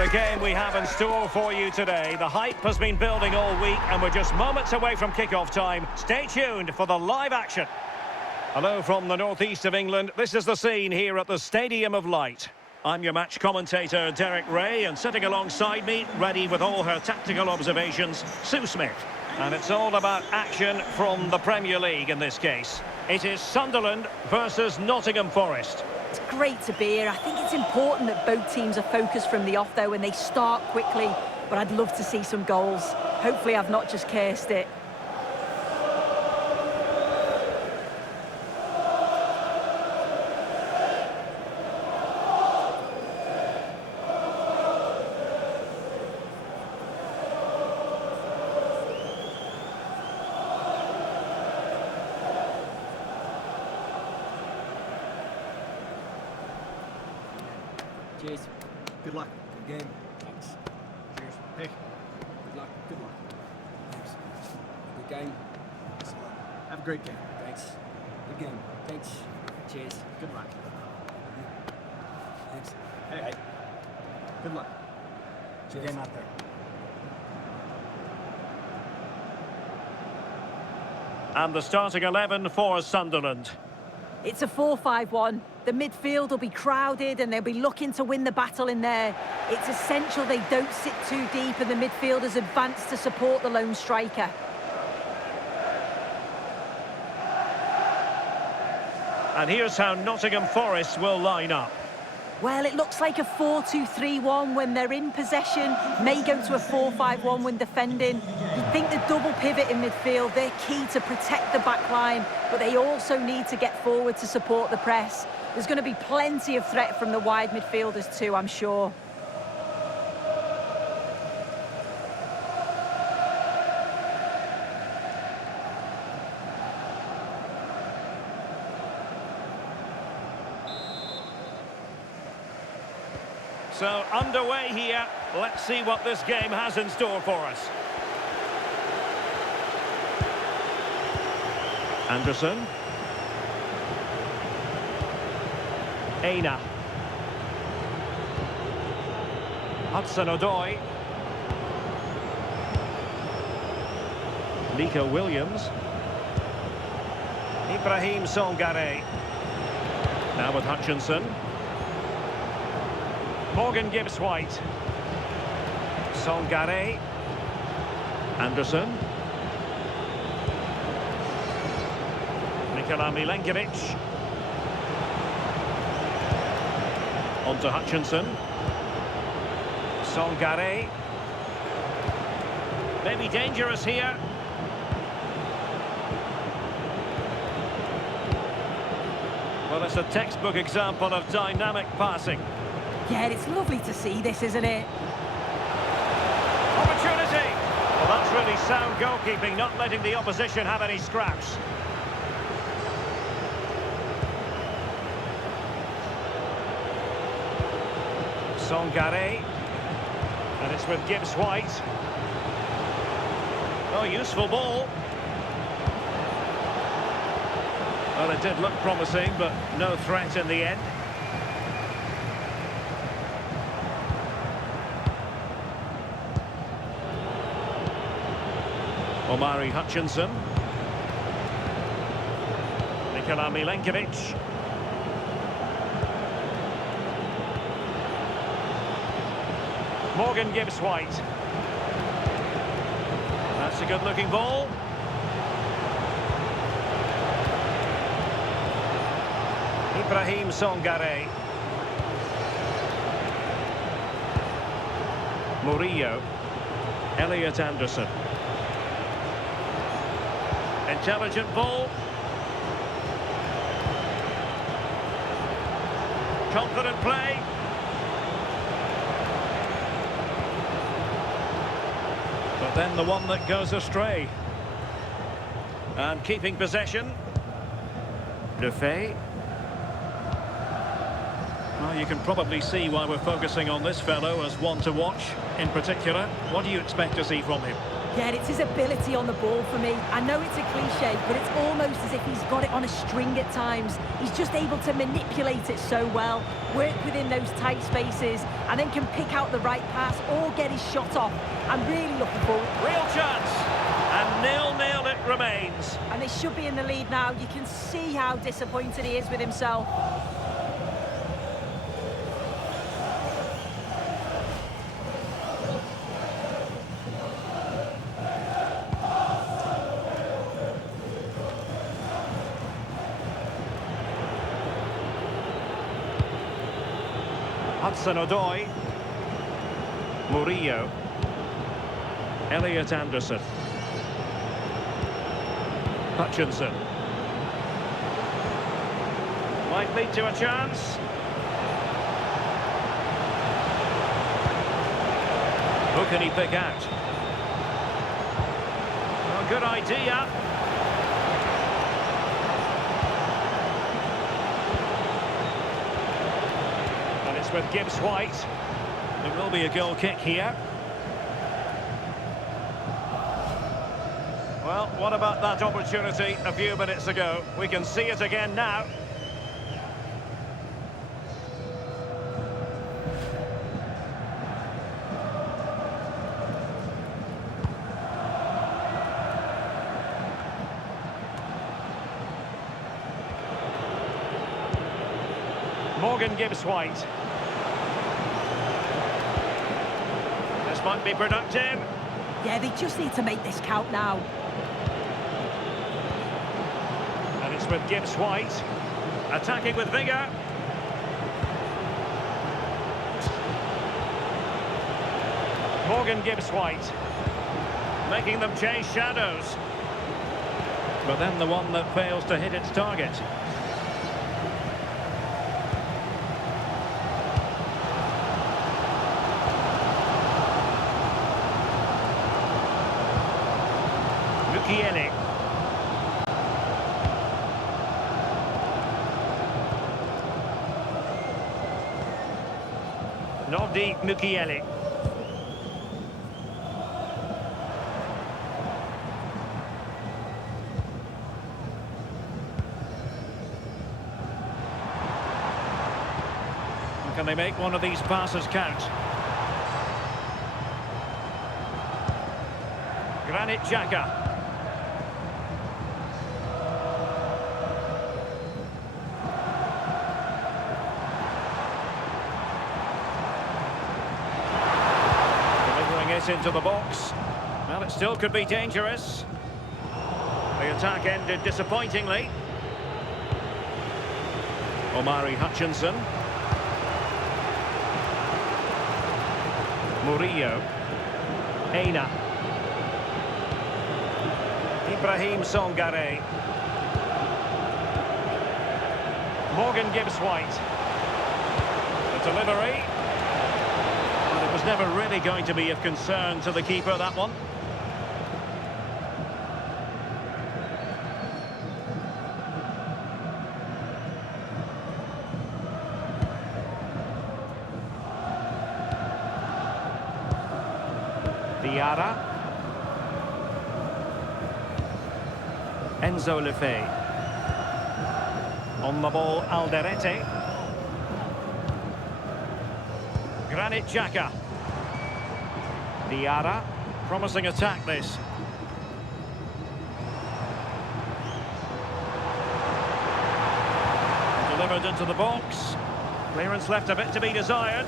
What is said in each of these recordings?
What a game we have in store for you today. The hype has been building all week and we're just moments away from kick-off time. Stay tuned for the live action. Hello from the northeast of England. This is the scene here at the Stadium of Light. I'm your match commentator, Derek Ray, and sitting alongside me, ready with all her tactical observations, Sue Smith. And it's all about action from the Premier League in this case. It is Sunderland versus Nottingham Forest. It's great to be here. I think it's important that both teams are focused from the off, though, and they start quickly. But I'd love to see some goals. Hopefully I've not just cursed it. Cheers. Good luck. Good game. Thanks. Cheers. Hey. Good luck. Good luck. Thanks. Good game. Have a great game. Thanks. Good game. Thanks. Cheers. Good luck. Thanks. Hey. Good luck. Cheers. Game out there. And the starting 11 for Sunderland. It's a 4-5-1. The midfield will be crowded and they'll be looking to win the battle in there. It's essential they don't sit too deep and the midfielders advance to support the lone striker. And here's how Nottingham Forest will line up. Well, it looks like a 4-2-3-1 when they're in possession. May go to a 4-5-1 when defending. You'd think the double pivot in midfield, they're key to protect the back line, but they also need to get forward to support the press. There's going to be plenty of threat from the wide midfielders too, I'm sure. So underway here. Let's see what this game has in store for us. Anderson. Aina. Hudson-Odoi. Nico Williams. Ibrahim Songare. Now with Hutchinson. Morgan Gibbs-White. Songare. Anderson. Nikola Milenkovic. On to Hutchinson. Songare. Maybe dangerous here. Well, it's a textbook example of dynamic passing. Yeah, it's lovely to see this, isn't it? Opportunity! Well, that's really sound goalkeeping, not letting the opposition have any scraps. Songare. And it's with Gibbs-White. Oh, useful ball. Well, it did look promising, but no threat in the end. Omari Hutchinson. Nikola Milenkovic. Morgan Gibbs-White. That's a good-looking ball. Ibrahim Songare. Murillo. Elliot Anderson. Intelligent ball. Confident play. But then the one that goes astray. And keeping possession. Lefebvre. Well, you can probably see why we're focusing on this fellow as one to watch in particular. What do you expect to see from him? Yeah, it's his ability on the ball for me. I know it's a cliche, but it's almost as if he's got it on a string at times. He's just able to manipulate it so well, work within those tight spaces, and then can pick out the right pass or get his shot off. I'm really looking forward. Real chance. And 0-0 it remains. And they should be in the lead now. You can see how disappointed he is with himself. Hudson-Odoi, Murillo, Elliot Anderson, Hutchinson. Might lead to a chance. Who can he pick out? Well, good idea. With Gibbs White. There will be a goal kick here. Well, what about that opportunity a few minutes ago? We can see it again now. Morgan Gibbs White. Might be productive. Yeah, they just need to make this count now. And it's with Gibbs White. Attacking with vigour. Morgan Gibbs White. Making them chase shadows. But then the one that fails to hit its target. Mukiele. Nodi Mukiele. Can they make one of these passes count? Granit Xhaka. Into the box. Well, it still could be dangerous. The attack ended disappointingly. Omari Hutchinson. Murillo. Eina. Ibrahim Songare. Morgan Gibbs White. The delivery. Was never really going to be of concern to the keeper, that one. Diarra. Enzo Lefebvre. On the ball, Alderete. Granit Xhaka. Diarra, promising attack this. Delivered into the box. Clearance left a bit to be desired.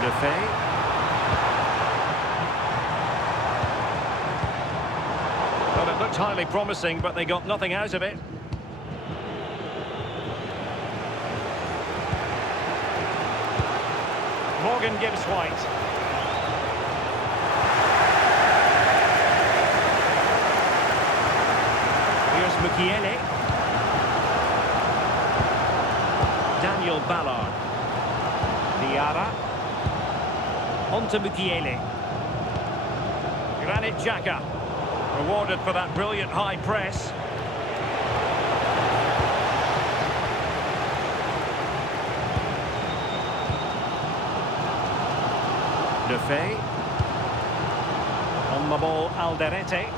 Lefebvre. Well, it looked highly promising, but they got nothing out of it. Morgan Gibbs White. Here's Mukiele. Daniel Ballard. Diarra. On to Mukiele. Granit Xhaka. Rewarded for that brilliant high press. Defay. On the ball, Alderete.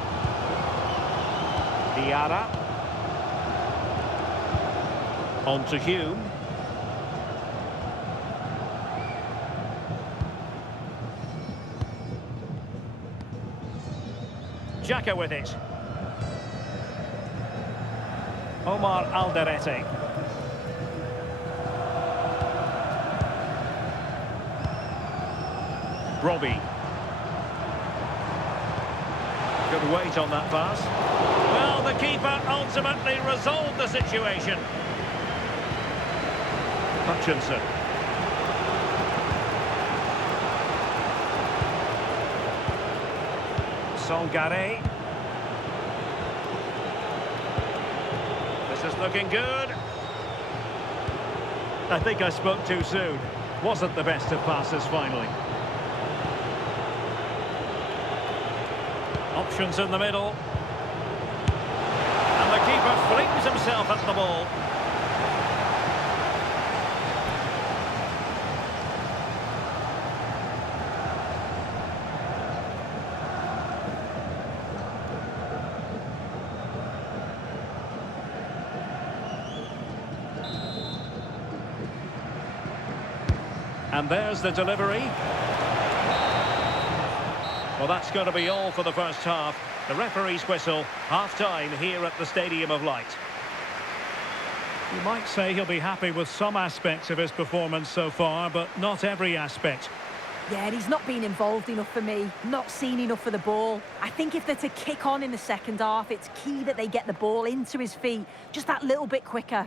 Diarra. On to Hume. Xhaka with it. Omar Alderete. Robbie. Good weight on that pass. Well, the keeper ultimately resolved the situation. Hutchinson. Sangare. This is looking good. I think I spoke too soon. Wasn't the best of passes finally. Options in the middle. And the keeper flings himself at the ball. And there's the delivery. Well, that's going to be all for the first half. The referee's whistle, half-time here at the Stadium of Light. You might say he'll be happy with some aspects of his performance so far, but not every aspect. Yeah, he's not been involved enough for me, not seen enough for the ball. I think if they're to kick on in the second half, it's key that they get the ball into his feet just that little bit quicker.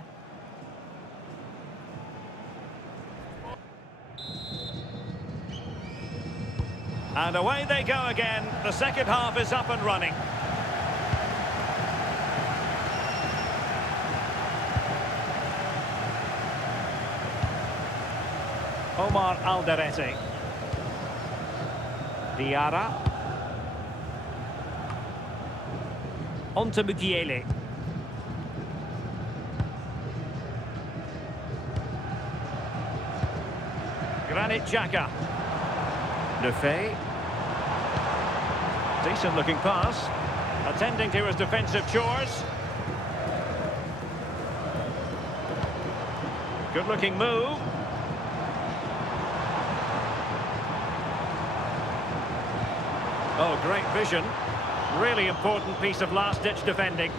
And away they go again. The second half is up and running. Omar Alderete. Diarra. On to Mukiele. Granit Xhaka. Defay. Decent looking pass. Attending to his defensive chores. Good looking move. Oh, great vision. Really important piece of last-ditch defending.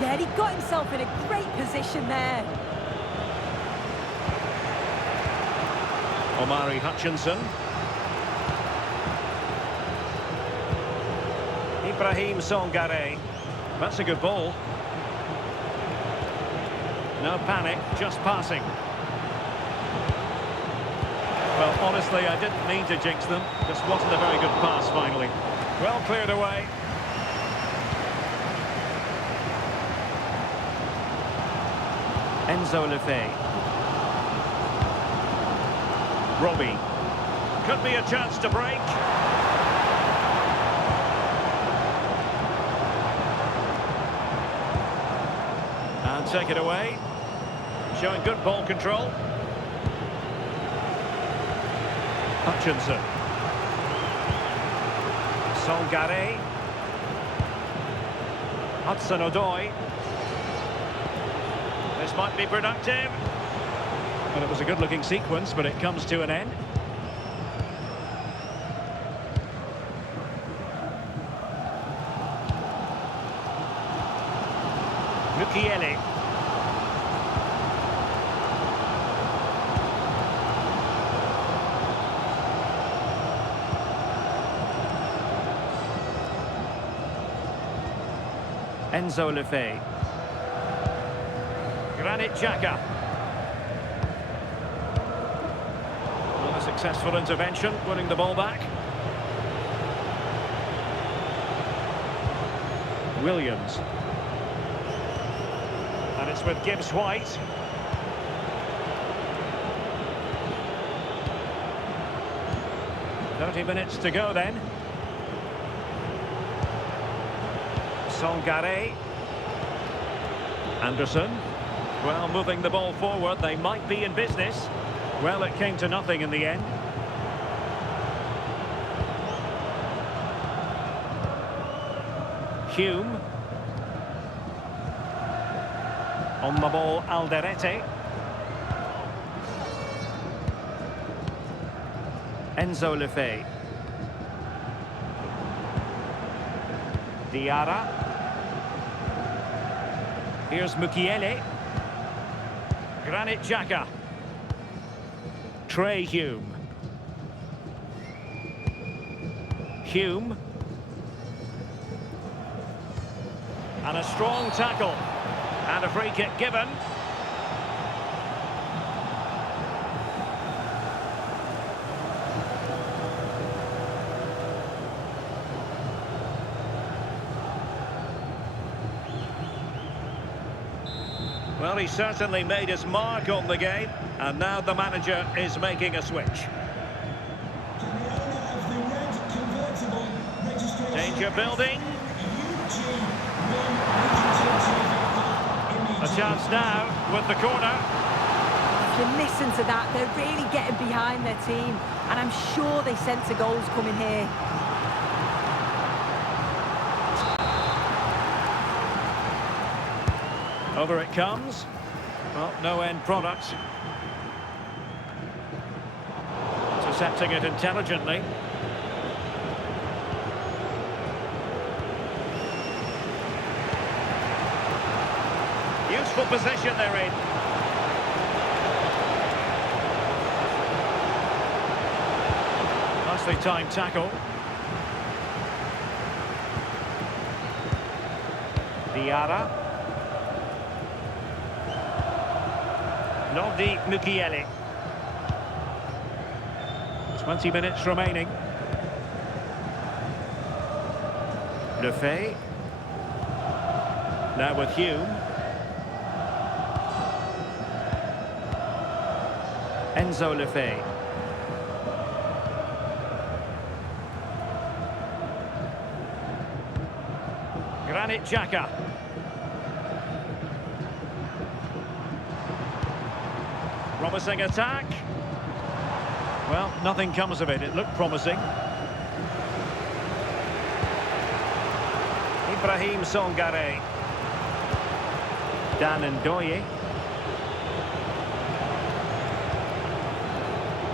Yeah, he got himself in a great position there. Omari Hutchinson. Ibrahim Sangare. That's a good ball. No panic, just passing. Well, honestly, I didn't mean to jinx them. Just wasn't a very good pass, finally. Well cleared away. Enzo Lefebvre. Robbie. Could be a chance to break. And take it away. Showing good ball control. Hutchinson. Sangare. Hudson-Odoi. This might be productive. Well, it was a good-looking sequence, but it comes to an end. Mukiele. Enzo Lefebvre. Granit Xhaka. Well, a successful intervention, winning the ball back. Williams. And it's with Gibbs-White. "30 minutes to go then." Sangare. Anderson. Well, moving the ball forward, they might be in business. Well, it came to nothing in the end. Hume. On the ball, Alderete. Enzo Lefebvre. Diarra. Here's Mukiele. Granit Xhaka. Trey Hume. Hume. And a strong tackle. And a free kick given. Well, he certainly made his mark on the game, and now the manager is making a switch. Danger building. A chance now with the corner. If you listen to that, they're really getting behind their team, and I'm sure they sense the goals coming here. Over it comes. Well, no end product. Intercepting it intelligently. Useful position they're in. Nicely timed tackle. Diarra. Nordi Mukiele. 20 minutes remaining. Lefebvre. Now with Hume. Enzo Lefebvre. Granit Xhaka. Promising attack. Well, nothing comes of it. It looked promising. Ibrahim Songare. Dan Ndoye.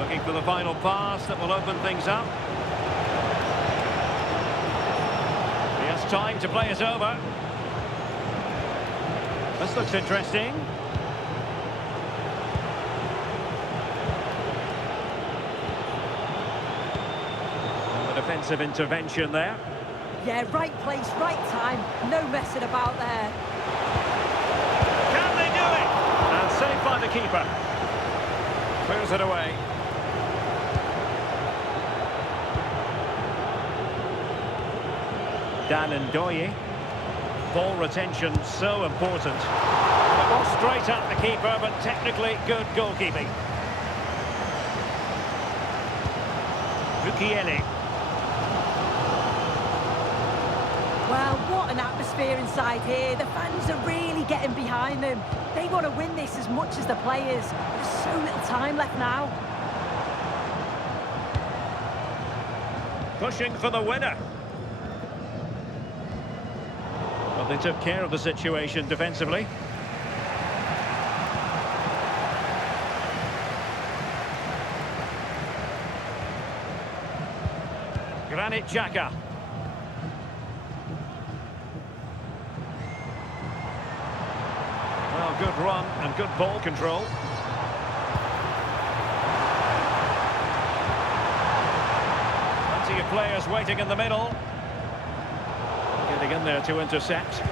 Looking for the final pass that will open things up. He has time to play it over. This looks interesting. Defensive intervention there. Yeah, right place, right time. No messing about there. Can they do it? And saved by the keeper. Clears it away. Dan Ndoye. Ball retention so important. It was straight at the keeper, but technically good goalkeeping. Mukiele. Well, what an atmosphere inside here. The fans are really getting behind them. They want to win this as much as the players. There's so little time left now. Pushing for the winner. Well, they took care of the situation defensively. Granit Xhaka. Well, good run and good ball control. Plenty of players waiting in the middle. Getting in there to intercept.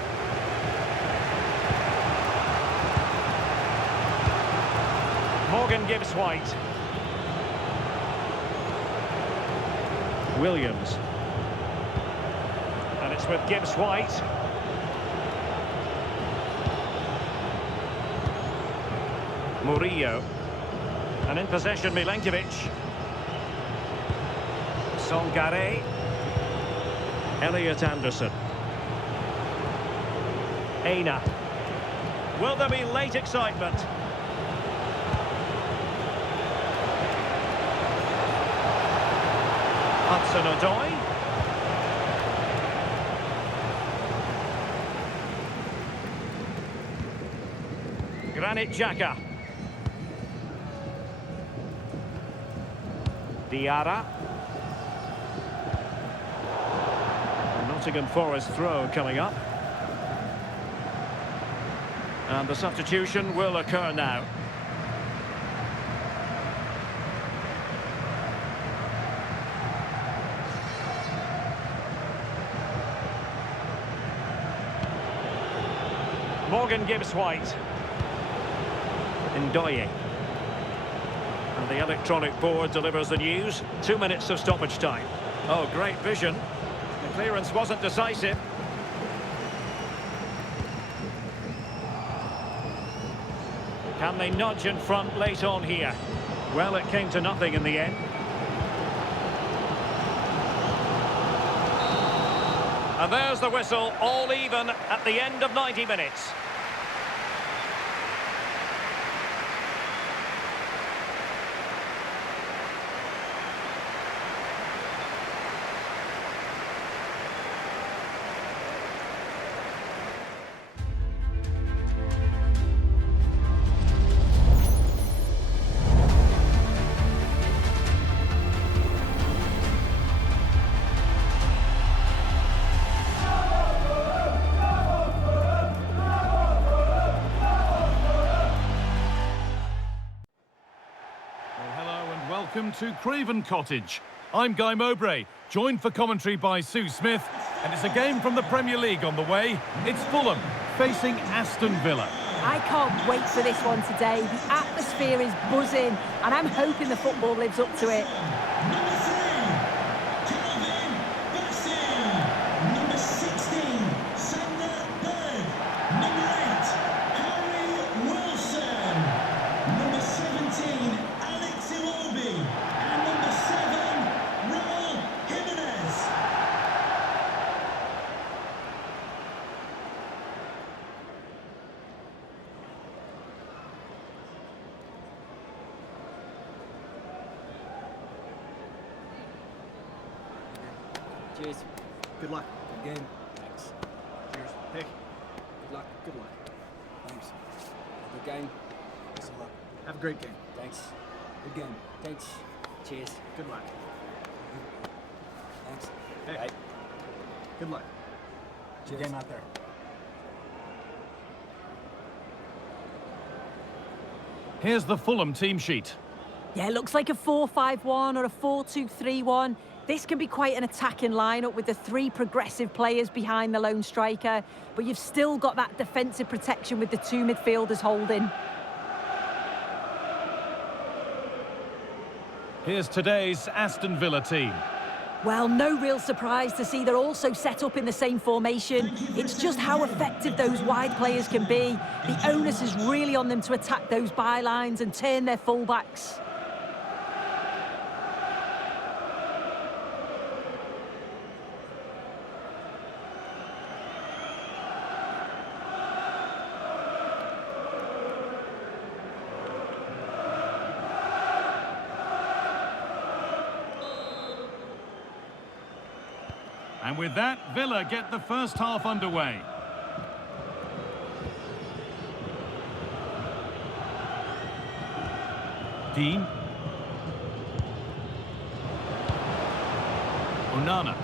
Morgan Gibbs-White. Williams. And it's with Gibbs-White. Murillo. And in possession, Milenkovic. Songare. Elliot Anderson. Aina. Will there be late excitement? Hudson-Odoi. Granit Xhaka. Diarra. Nottingham Forest throw coming up. And the substitution will occur now. Morgan Gibbs White. Ndoye. And the electronic board delivers the news. 2 minutes of stoppage time. Oh, great vision. The clearance wasn't decisive. Can they nudge in front late on here? Well, it came to nothing in the end. And there's the whistle, all even at the end of 90 minutes. Welcome to Craven Cottage. I'm Guy Mowbray, joined for commentary by Sue Smith, and it's a game from the Premier League on the way. It's Fulham facing Aston Villa. I can't wait for this one today. The atmosphere is buzzing, and I'm hoping the football lives up to it. Cheers. Good luck. Good game. Thanks. Cheers. Pick. Good luck. Good luck. Thanks. Good game. Thanks a lot. Have a great game. Thanks. Good game. Thanks. Cheers. Good luck. Thanks. Hey. Right. Good luck. Cheers. Good game out there. Here's the Fulham team sheet. Yeah, it looks like a 4-5-1 or a 4-2-3-1. This can be quite an attacking lineup with the three progressive players behind the lone striker, but you've still got that defensive protection with the two midfielders holding. Here's today's Aston Villa team. Well, no real surprise to see they're also set up in the same formation. It's just how effective those wide players can be. The onus is really on them to attack those bylines and turn their fullbacks. And with that, Villa get the first half underway. Dean. Onana.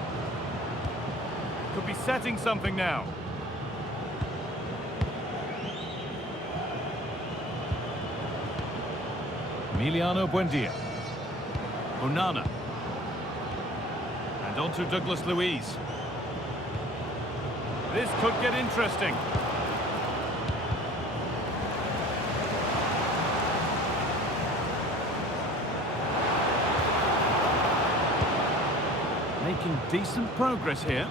Could be setting something now. Emiliano Buendia. Onana. And on to Douglas Luiz. This could get interesting. Making decent progress here.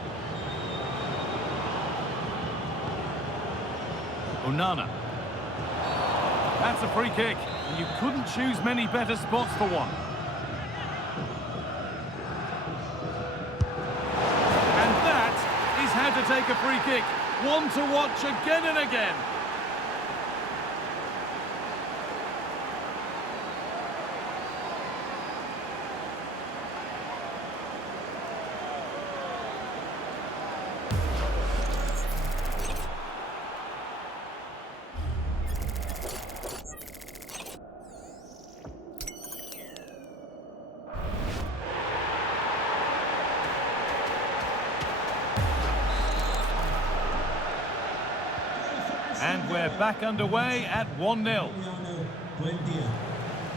Onana. That's a free kick. You couldn't choose many better spots for one. And that is how to take a free kick. One to watch again and again. And we're back underway at 1-0.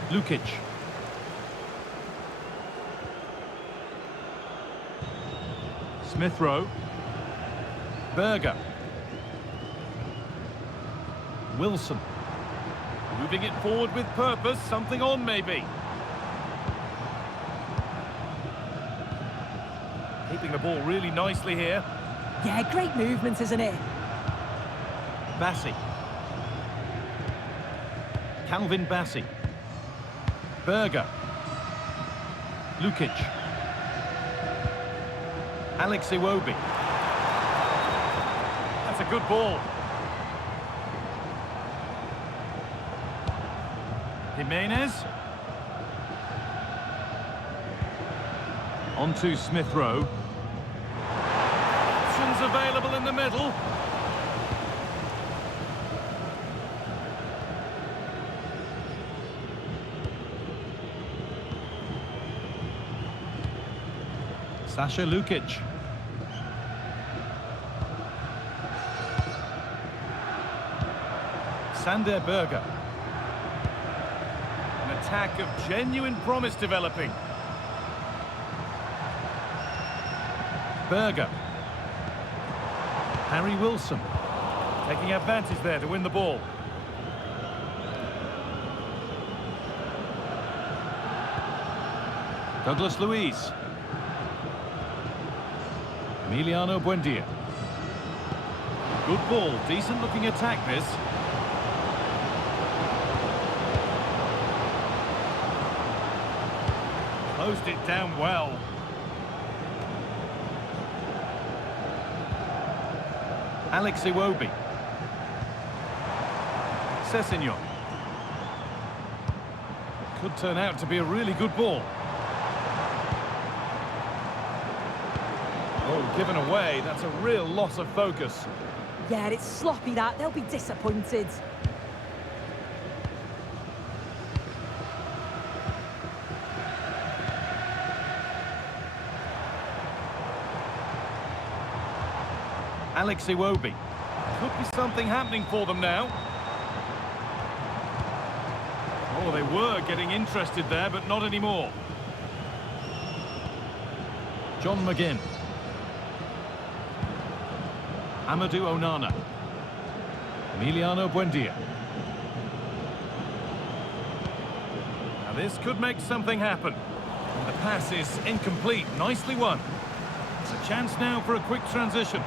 Lukic. Smith Rowe. Berger. Wilson. Moving it forward with purpose, something on maybe. Keeping the ball really nicely here. Yeah, great movement, isn't it? Bassi. Calvin Bassi. Berger. Lukic. Alex Iwobi. That's a good ball. Jimenez. On to Smith Rowe. Options available in the middle. Sasha Lukic. Sander Berger. An attack of genuine promise developing. Berger. Harry Wilson. Taking advantage there to win the ball. Douglas Luiz. Emiliano Buendia. Good ball, decent looking attack this. Closed it down well. Alex Iwobi. Sessegnon. Could turn out to be a really good ball. Oh, given away, that's a real loss of focus. Yeah, it's sloppy that. They'll be disappointed. Alex Iwobi. Could be something happening for them now. Oh, they were getting interested there, but not anymore. John McGinn. Amadou Onana. Emiliano Buendia. Now this could make something happen. The pass is incomplete. Nicely won. It's a chance now for a quick transition.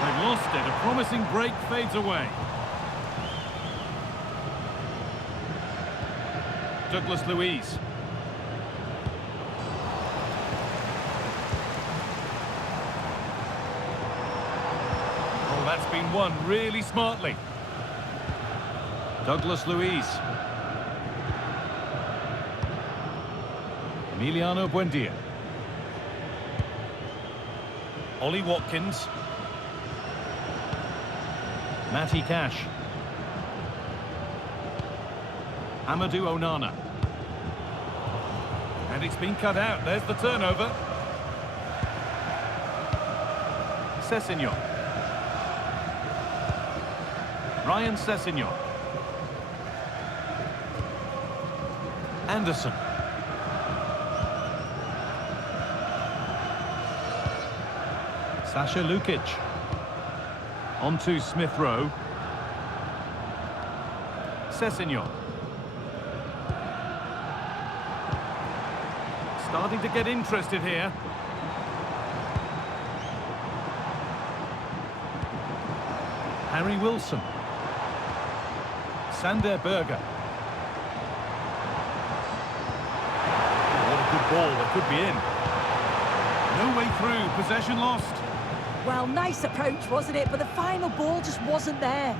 They've lost it. A promising break fades away. Douglas Luiz. Oh, that's been won really smartly. Douglas Luiz. Emiliano Buendia. Ollie Watkins. Matty Cash. Amadou Onana. And it's been cut out. There's the turnover. Sessegnon. Ryan Sessegnon. Anderson. Sasha Lukic. On to Smith Rowe. Sessegnon. Starting to get interested here. Harry Wilson. Sander Berger. What a good ball, that could be in. No way through, possession lost. Well, nice approach, wasn't it? But the final ball just wasn't there.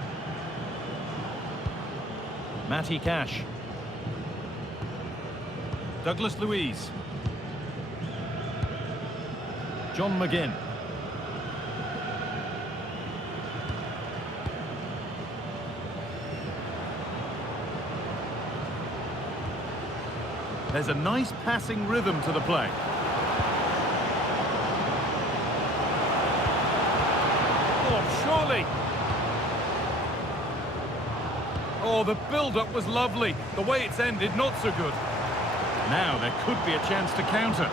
Matty Cash. Douglas Luiz. John McGinn. There's a nice passing rhythm to the play. Oh, surely. Oh, the build-up was lovely. The way it's ended, not so good. Now there could be a chance to counter.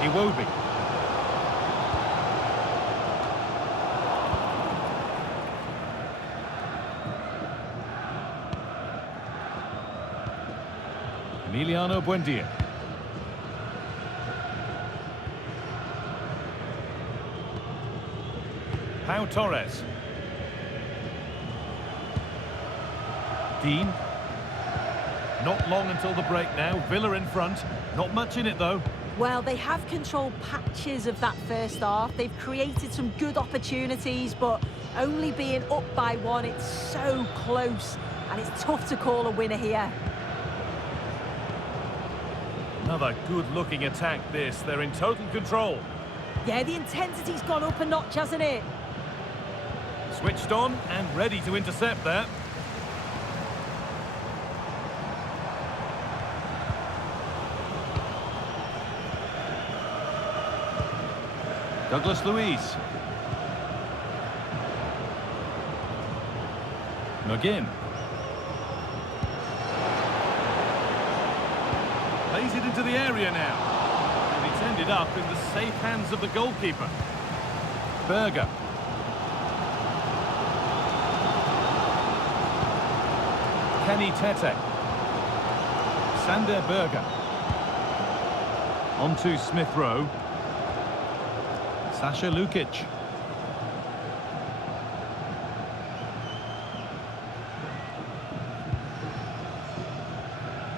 Iwobi. Emiliano Buendia. Pau Torres. Dean. Not long until the break now. Villa in front. Not much in it though. Well, they have controlled patches of that first half. They've created some good opportunities, but only being up by one, it's so close, and it's tough to call a winner here. Another good-looking attack this. They're in total control. Yeah, the intensity's gone up a notch, hasn't it? Switched on and ready to intercept there. Douglas Luiz. McGinn. Plays it into the area now. And it's ended up in the safe hands of the goalkeeper. Berger. Kenny Tete. Sander Berger. On to Smith Rowe. Sasha Lukic.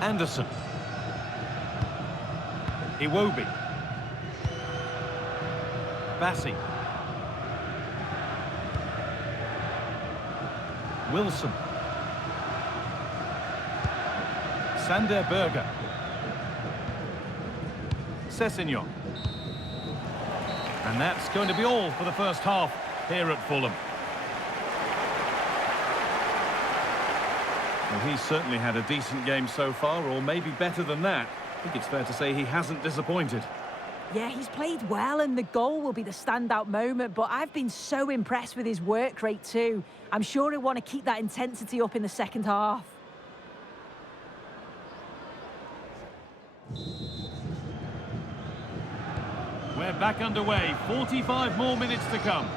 Anderson. Iwobi. Bassi. Wilson. Sander Berger. Sessegnon. And that's going to be all for the first half here at Fulham. Well, he's certainly had a decent game so far, or maybe better than that. I think it's fair to say he hasn't disappointed. Yeah, he's played well, and the goal will be the standout moment, but I've been so impressed with his work rate too. I'm sure he'll want to keep that intensity up in the second half. We're back underway. 45 more minutes to come.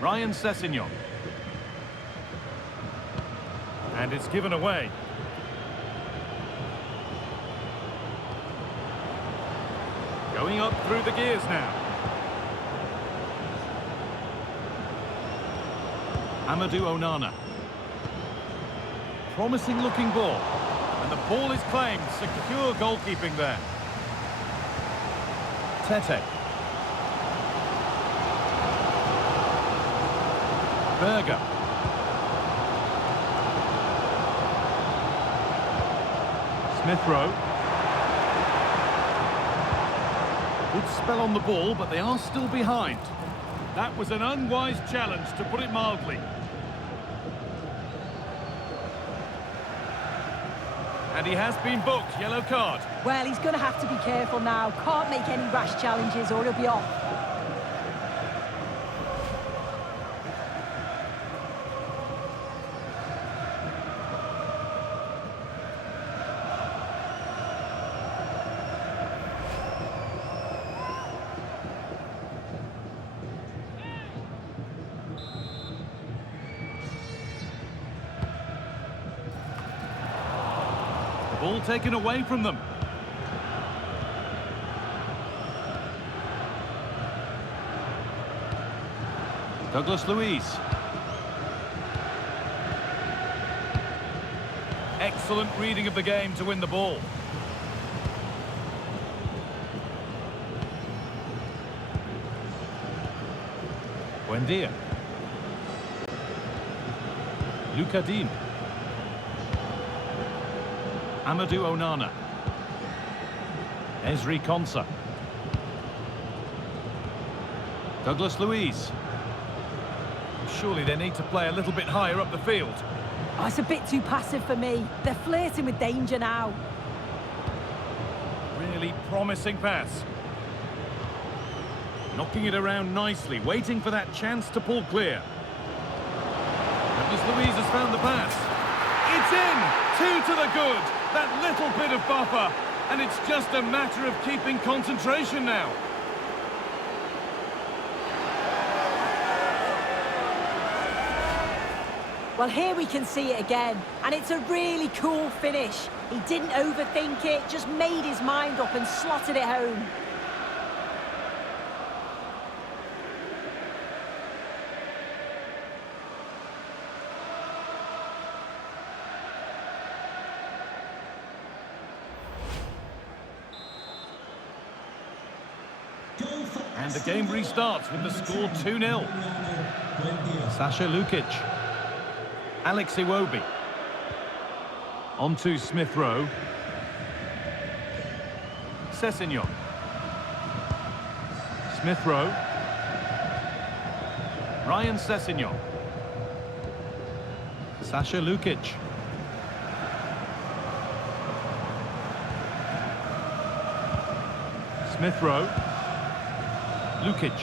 Ryan Sessegnon. And it's given away. Going up through the gears now. Amadou Onana. Promising looking ball. And the ball is claimed. Secure goalkeeping there. Tete. Berger. Smith Rowe. Good spell on the ball, but they are still behind. That was an unwise challenge, to put it mildly. And he has been booked, yellow card. Well, he's going to have to be careful now. Can't make any rash challenges or he'll be off. Ball taken away from them. Douglas Luiz. Excellent reading of the game to win the ball. Buendia. Luca Dean. Amadou Onana. Ezri Konsa. Douglas Luiz. Surely they need to play a little bit higher up the field. Oh, it's a bit too passive for me. They're flirting with danger now. Really promising pass. Knocking it around nicely, waiting for that chance to pull clear. Douglas Luiz has found the pass. It's in! 2 to the good. That little bit of buffer. And it's just a matter of keeping concentration now. Well, here we can see it again, and it's a really cool finish. He didn't overthink it, just made his mind up and slotted it home. And the game restarts with the score 2-0. Sasha Lukic. Alex Iwobi. On to Smith Rowe. Sessegnon. Smith Rowe. Ryan Sessegnon. Sasha Lukic. Smith Rowe. Lukic.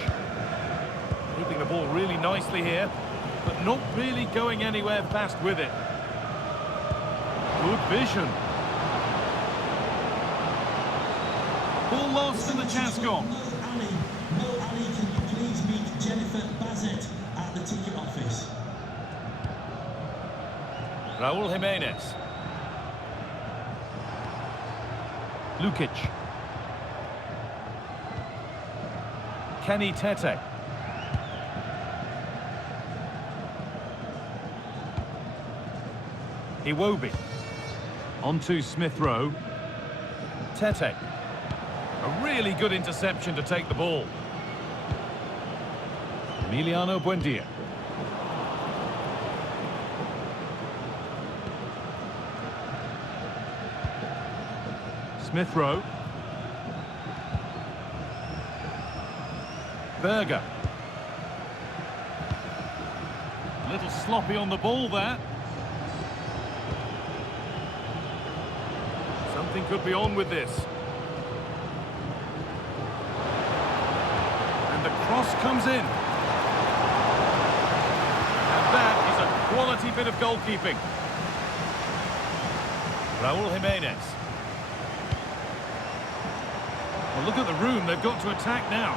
Keeping the ball really nicely here, but not really going anywhere fast with it. Good vision. Ball lost and the chance gone. Mo Ali, can you please meet Jennifer Bazet at the ticket office? Raúl Jiménez. Lukic. Kenny Tete. Iwobi. On to Smith Rowe. Tete. A really good interception to take the ball. Emiliano Buendia. Smith Rowe. Berger. A little sloppy on the ball there. Something could be on with this. And the cross comes in. And that is a quality bit of goalkeeping. Raúl Jiménez. Well, look at the room they've got to attack now.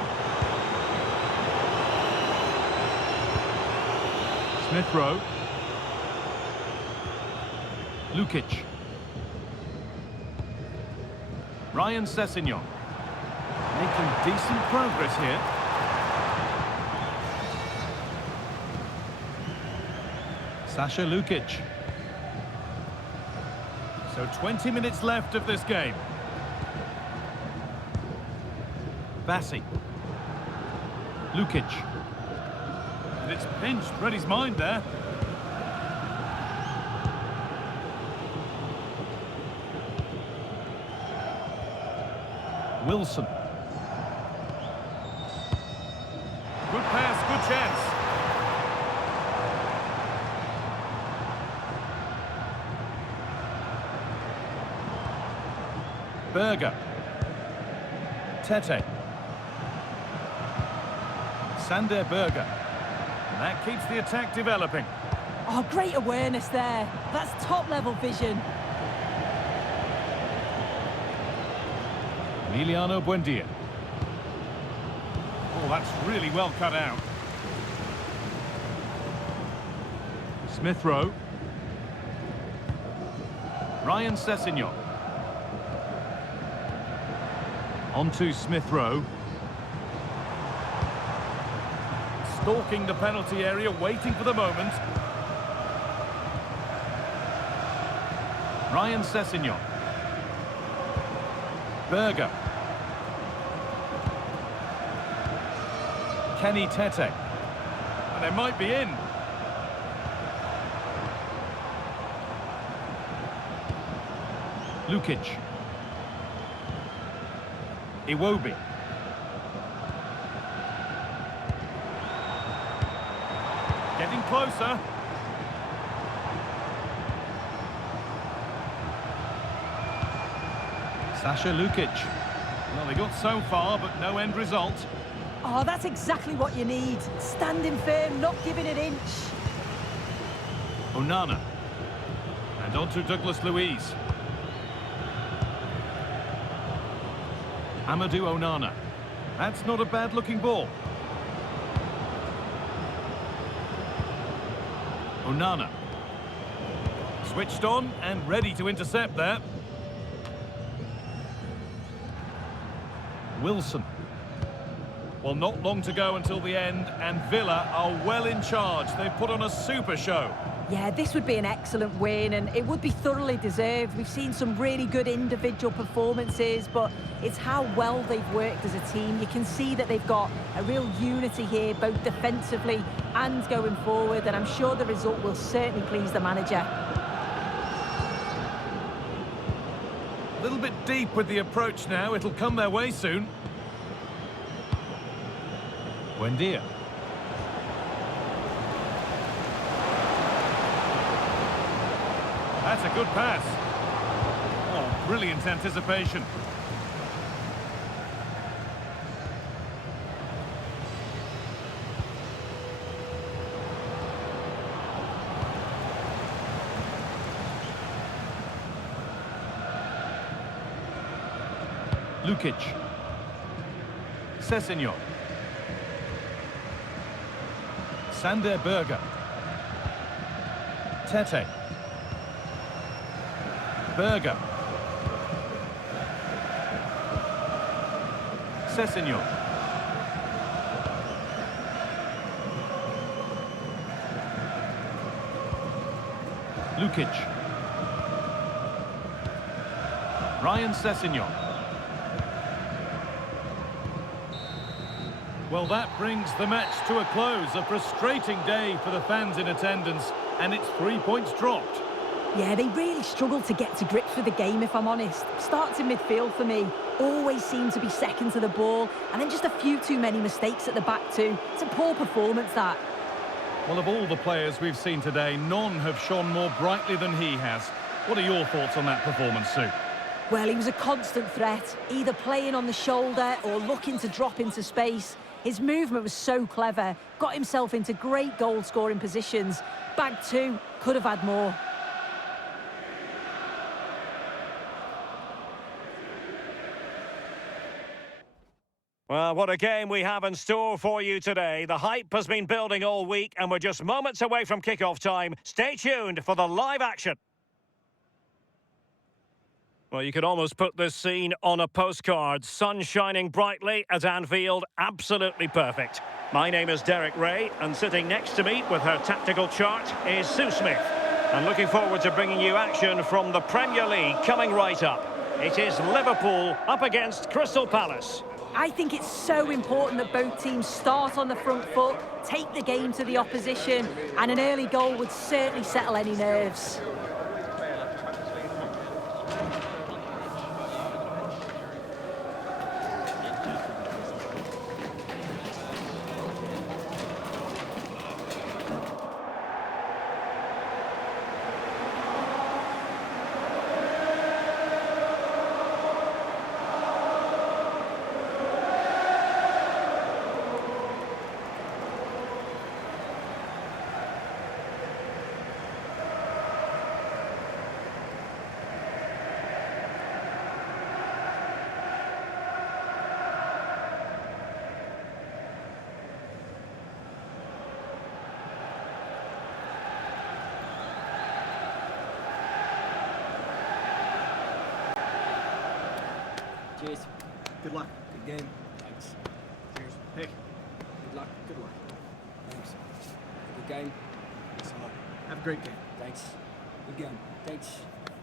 Smith Rowe. Lukic. Ryan Sessegnon. Making decent progress here. Sasha Lukic. So 20 minutes left of this game. Bassi. Lukic. And it's pinched, read his mind there. Wilson. Good pass, good chance. Berger. Tete. Sander Berger. And that keeps the attack developing. Oh, great awareness there. That's top-level vision. Emiliano Buendia. Oh, that's really well cut out. Smith Rowe. Ryan Sessegnon. On to Smith Rowe. Stalking the penalty area, waiting for the moment. Ryan Sessegnon. Berger. Kenny Tete. And they might be in. Lukic. Iwobi. Getting closer. Sasha Lukic. Well, they got so far, but no end result. Oh, that's exactly what you need. Standing firm, not giving an inch. Onana. And on to Douglas Luiz. Amadou Onana. That's not a bad-looking ball. Onana. Switched on and ready to intercept there. Wilson. Well, not long to go until the end, and Villa are well in charge. They've put on a super show. Yeah, this would be an excellent win, and it would be thoroughly deserved. We've seen some really good individual performances, but it's how well they've worked as a team. You can see that they've got a real unity here, both defensively and going forward, and I'm sure the result will certainly please the manager. A little bit deep with the approach now. It'll come their way soon. Buendia. That's a good pass. Oh, brilliant anticipation. Lukic. Sessegnon. Sander Berger. Tete. Berger. Sessegnon. Lukic. Ryan Sessegnon. Well, that brings the match to a close. A frustrating day for the fans in attendance, and it's 3 points dropped. Yeah, they really struggled to get to grips with the game, if I'm honest. Starts in midfield for me. Always seem to be second to the ball, and then just a few too many mistakes at the back too. It's a poor performance, that. Well, of all the players we've seen today, none have shone more brightly than he has. What are your thoughts on that performance, Sue? Well, he was a constant threat, either playing on the shoulder or looking to drop into space. His movement was so clever, got himself into great goal-scoring positions. Bagged two, could have had more. Well, what a game we have in store for you today. The hype has been building all week, and we're just moments away from kick-off time. Stay tuned for the live action. Well, you could almost put this scene on a postcard. Sun shining brightly at Anfield, absolutely perfect. My name is Derek Ray, and sitting next to me with her tactical chart is Sue Smith. And looking forward to bringing you action from the Premier League coming right up. It is Liverpool up against Crystal Palace. I think it's so important that both teams start on the front foot, take the game to the opposition, and an early goal would certainly settle any nerves. Cheers. Good luck. Good game. Thanks. Cheers. Pick. Good luck. Good luck. Thanks. Good game. Thanks a lot. Have a great game. Thanks. Good game. Thanks.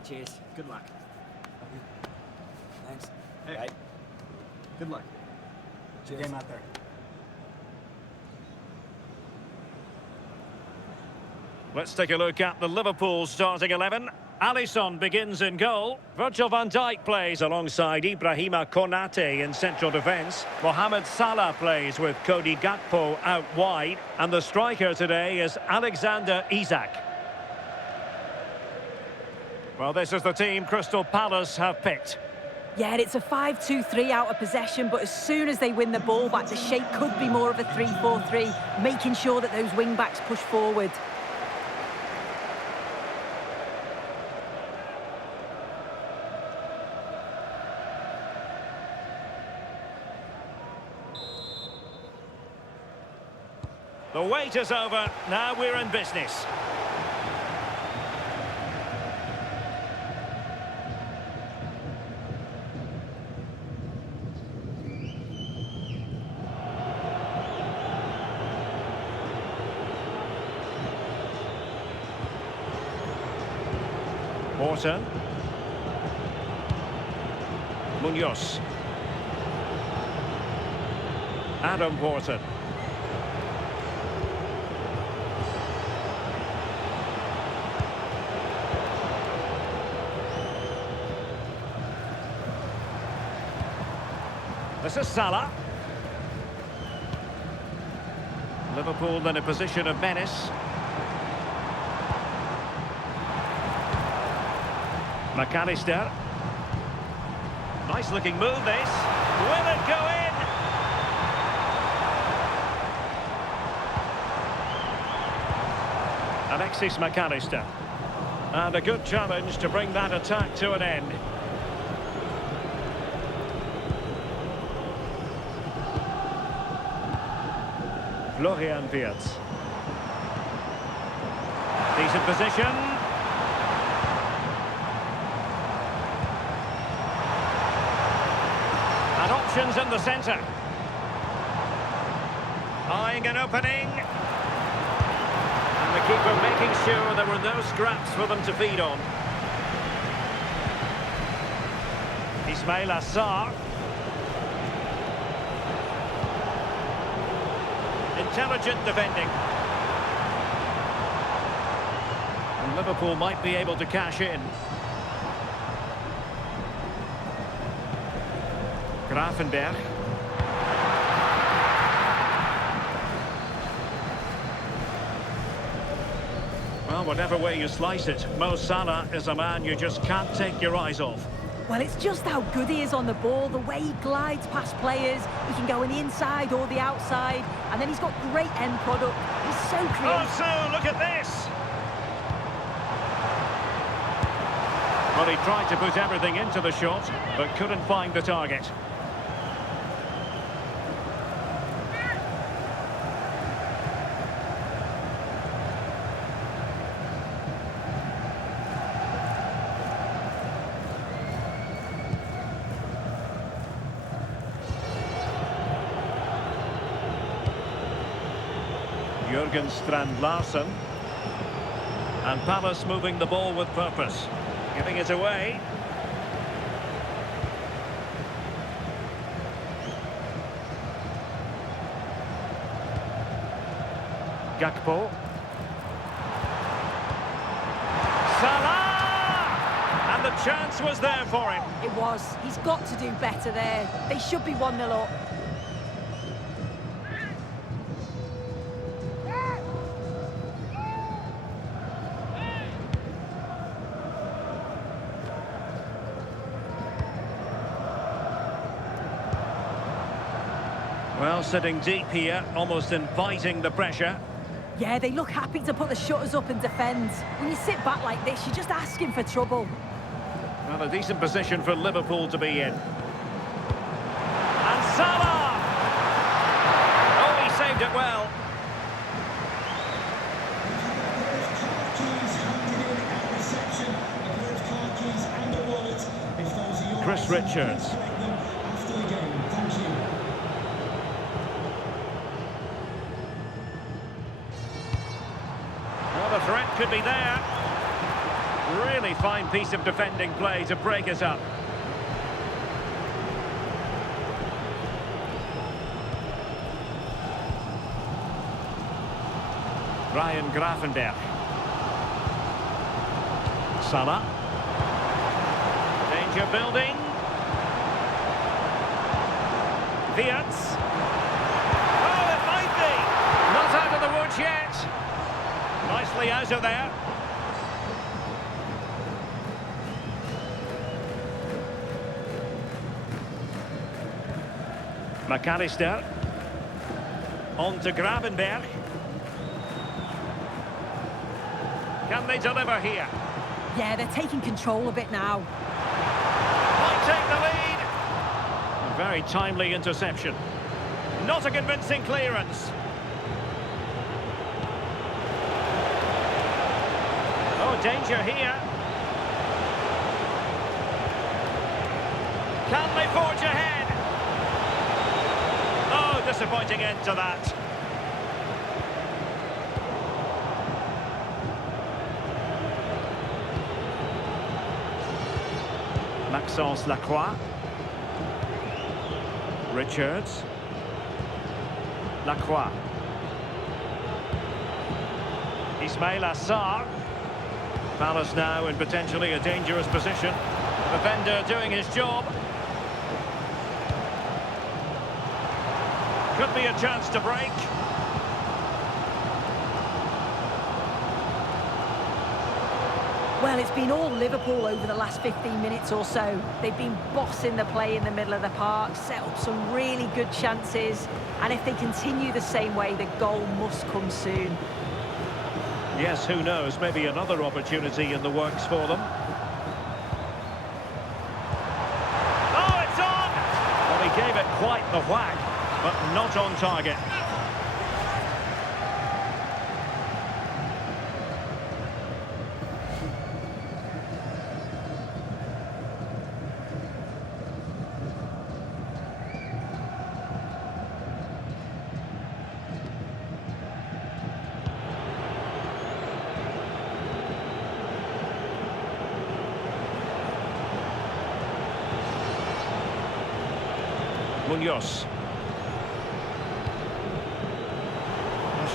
Cheers. Good luck. Thanks. Hey. Right. Good luck. Good Cheers. game out there. Let's take a look at the Liverpool starting 11. Alisson begins in goal. Virgil van Dijk plays alongside Ibrahima Konate in central defence. Mohamed Salah plays with Cody Gakpo out wide. And the striker today is Alexander Isak. Well, this is the team Crystal Palace have picked. Yeah, it's a 5-2-3 out of possession, but as soon as they win the ball back, the shape could be more of a 3-4-3, making sure that those wing-backs push forward. The wait is over. Now we're in business. Morton. Munoz. Adam Morton. This is Salah. Liverpool in a position of menace. McAllister. Nice looking move this. Will it go in? Alexis McAllister. And a good challenge to bring that attack to an end. Florian Wirtz. Decent position. And options in the centre. Eyeing an opening. And the keeper making sure there were no scraps for them to feed on. Ismail Assar. Intelligent defending. And Liverpool might be able to cash in. Gravenberch. Well, whatever way you slice it, Mo Salah is a man you just can't take your eyes off. Well, it's just how good he is on the ball, the way he glides past players. He can go on the inside or the outside, and then he's got great end product. He's so creative. Oh, so look at this! Well, he tried to put everything into the shot, but couldn't find the target. Jurgen Strand-Larsen. And Palace moving the ball with purpose. Giving it away. Gakpo. Salah! And the chance was there for him. It was. He's got to do better there. They should be 1-0 up. Well, sitting deep here, almost inviting the pressure. Yeah, they look happy to put the shutters up and defend. When you sit back like this, you're just asking for trouble. Well, a decent position for Liverpool to be in. And Salah! Oh, he saved it well. Chris Richards. Well, the threat could be there. Really fine piece of defending play to break it up. Ryan Gravenberch. Salah. Danger building. Viats. Oh, it might be. Not out of the woods yet. Nicely out of there. McAllister. On to Gravenberg. Can they deliver here? Yeah, they're taking control a bit now. Might take the lead. A very timely interception. Not a convincing clearance. Oh, danger here. Can they forge ahead? Oh, disappointing end to that. Maxence Lacroix. Richards. Lacroix. Ismail Assar. Palace now in potentially a dangerous position. The defender doing his job. Could be a chance to break. Well, it's been all Liverpool over the last 15 minutes or so. They've been bossing the play in the middle of the park, set up some really good chances, and if they continue the same way, the goal must come soon. Yes, who knows, maybe another opportunity in the works for them. Oh, it's on! Well, he gave it quite the whack, but not on target. Molineux.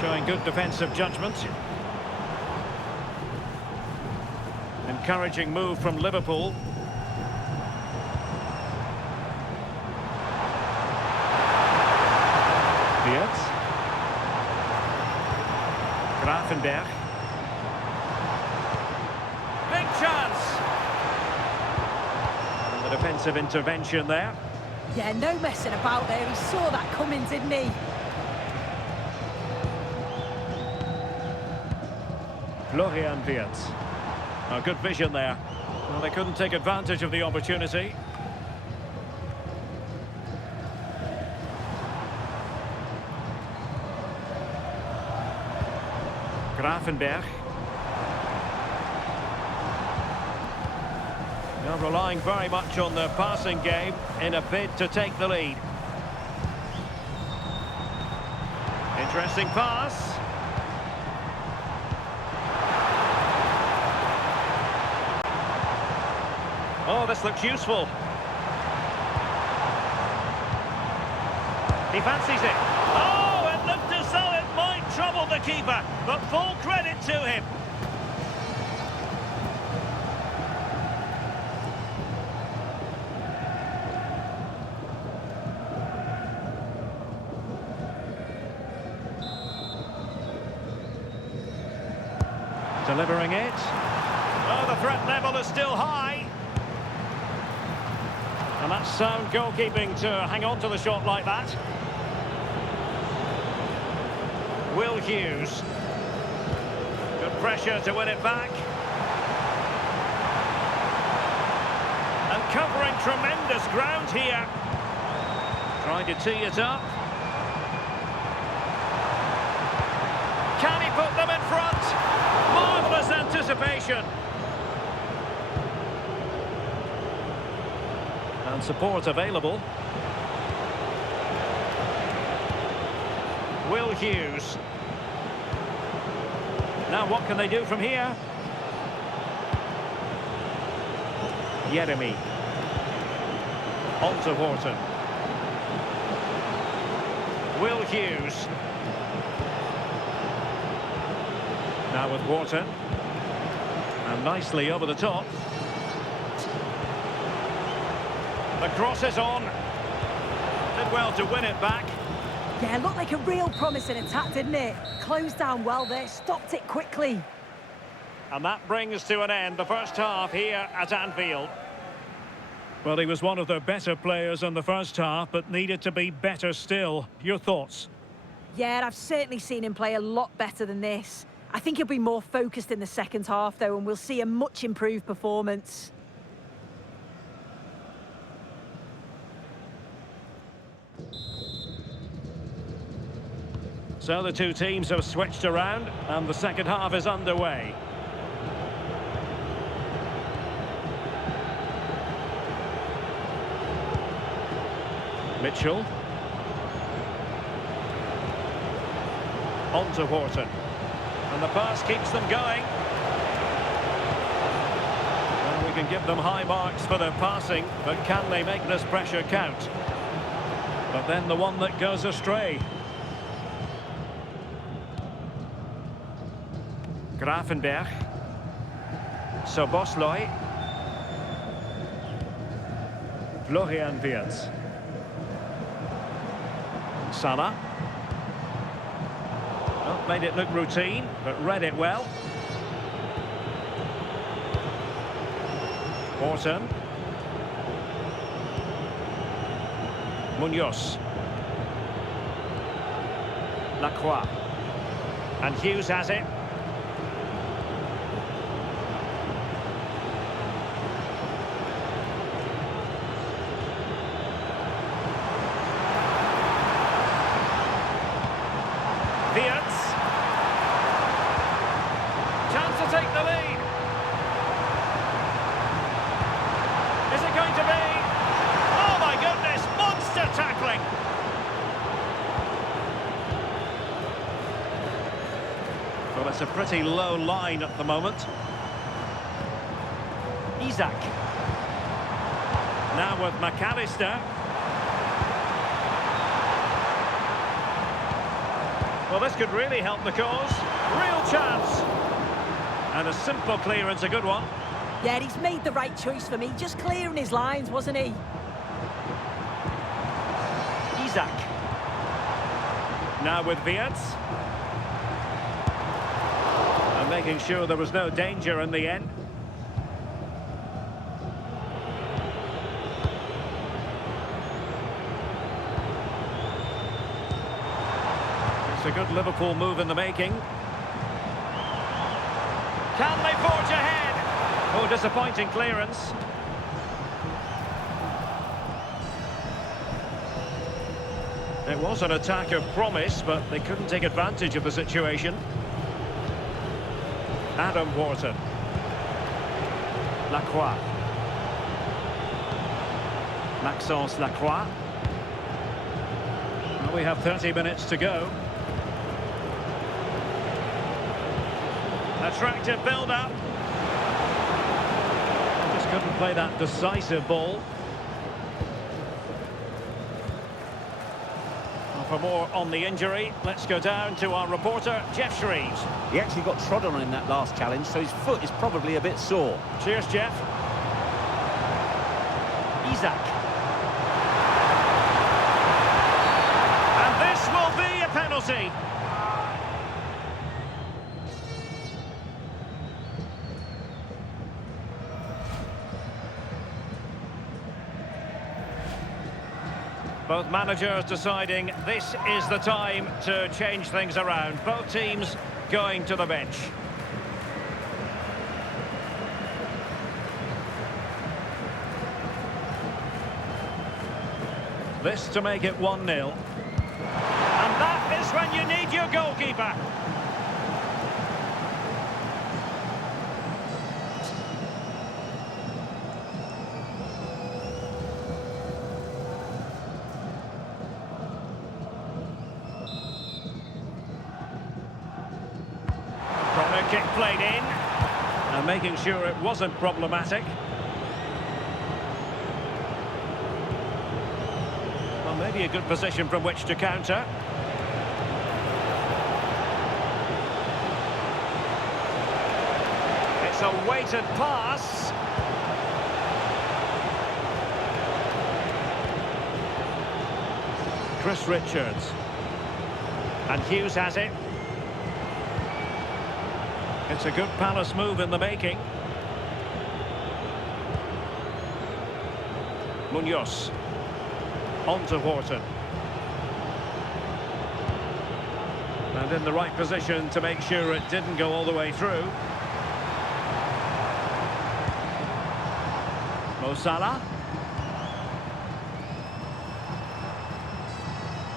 Showing good defensive judgment. Encouraging move from Liverpool. Viats. Gravenberg. Big chance! And the defensive intervention there. Yeah, no messing about there. He saw that coming, didn't he? Florian Viats. Oh, good vision there. Well, they couldn't take advantage of the opportunity. Gravenberg. They're relying very much on their passing game in a bid to take the lead. Interesting pass. Oh, this looks useful. He fancies it. Oh, it looked as though it might trouble the keeper, but full credit to him. Delivering it. Oh, the threat level is still high. And that's sound goalkeeping to hang on to the shot like that. Will Hughes. Good pressure to win it back. And covering tremendous ground here. Trying to tee it up. Can he put them in front? Marvellous anticipation. And support available. Will Hughes. Now what can they do from here? Yeremy. On to Wharton. Will Hughes. Now with Wharton. And nicely over the top. The cross is on. Did well to win it back. Yeah, looked like a real promising attack, didn't it? Closed down well there, stopped it quickly. And that brings to an end the first half here at Anfield. Well, he was one of the better players in the first half, but needed to be better still. Your thoughts? Yeah, I've certainly seen him play a lot better than this. I think he'll be more focused in the second half, though, and we'll see a much improved performance. So the two teams have switched around, and the second half is underway. Mitchell. On to Wharton. And the pass keeps them going. Well, we can give them high marks for their passing, but can they make this pressure count? But then the one that goes astray. Grafenberg. Sobosloy. Florian Wirtz. Salah. Well, made it look routine, but read it well. Wharton. Munoz. Lacroix. And Hughes has it. Wirtz. Chance to take the lead. Is it going to be? Oh my goodness, monster tackling. Well, it's a pretty low line at the moment. Isak. Now with McAllister. Well, this could really help the cause. Real chance. And a simple clearance, a good one. Yeah, he's made the right choice for me. Just clearing his lines, wasn't he? Isak. Now with Wirtz. And making sure there was no danger in the end. It's a good Liverpool move in the making. Can they forge ahead? Oh, disappointing clearance. It was an attack of promise, but they couldn't take advantage of the situation. Adam Wharton. Lacroix. Maxence Lacroix. Well, we have 30 minutes to go. Attractive build-up. Just couldn't play that decisive ball. Well, for more on the injury, let's go down to our reporter, Jeff Shreves. He actually got trod on in that last challenge, so his foot is probably a bit sore. Cheers, Jeff. Isak. And this will be a penalty. Both managers deciding this is the time to change things around. Both teams going to the bench. This to make it 1-0. And that is when you need your goalkeeper. Kick played in, and making sure it wasn't problematic. Well, maybe a good position from which to counter. It's a weighted pass. Chris Richards. And Hughes has it. It's a good Palace move in the making. Munoz. On to Wharton. And in the right position to make sure it didn't go all the way through. Mo Salah.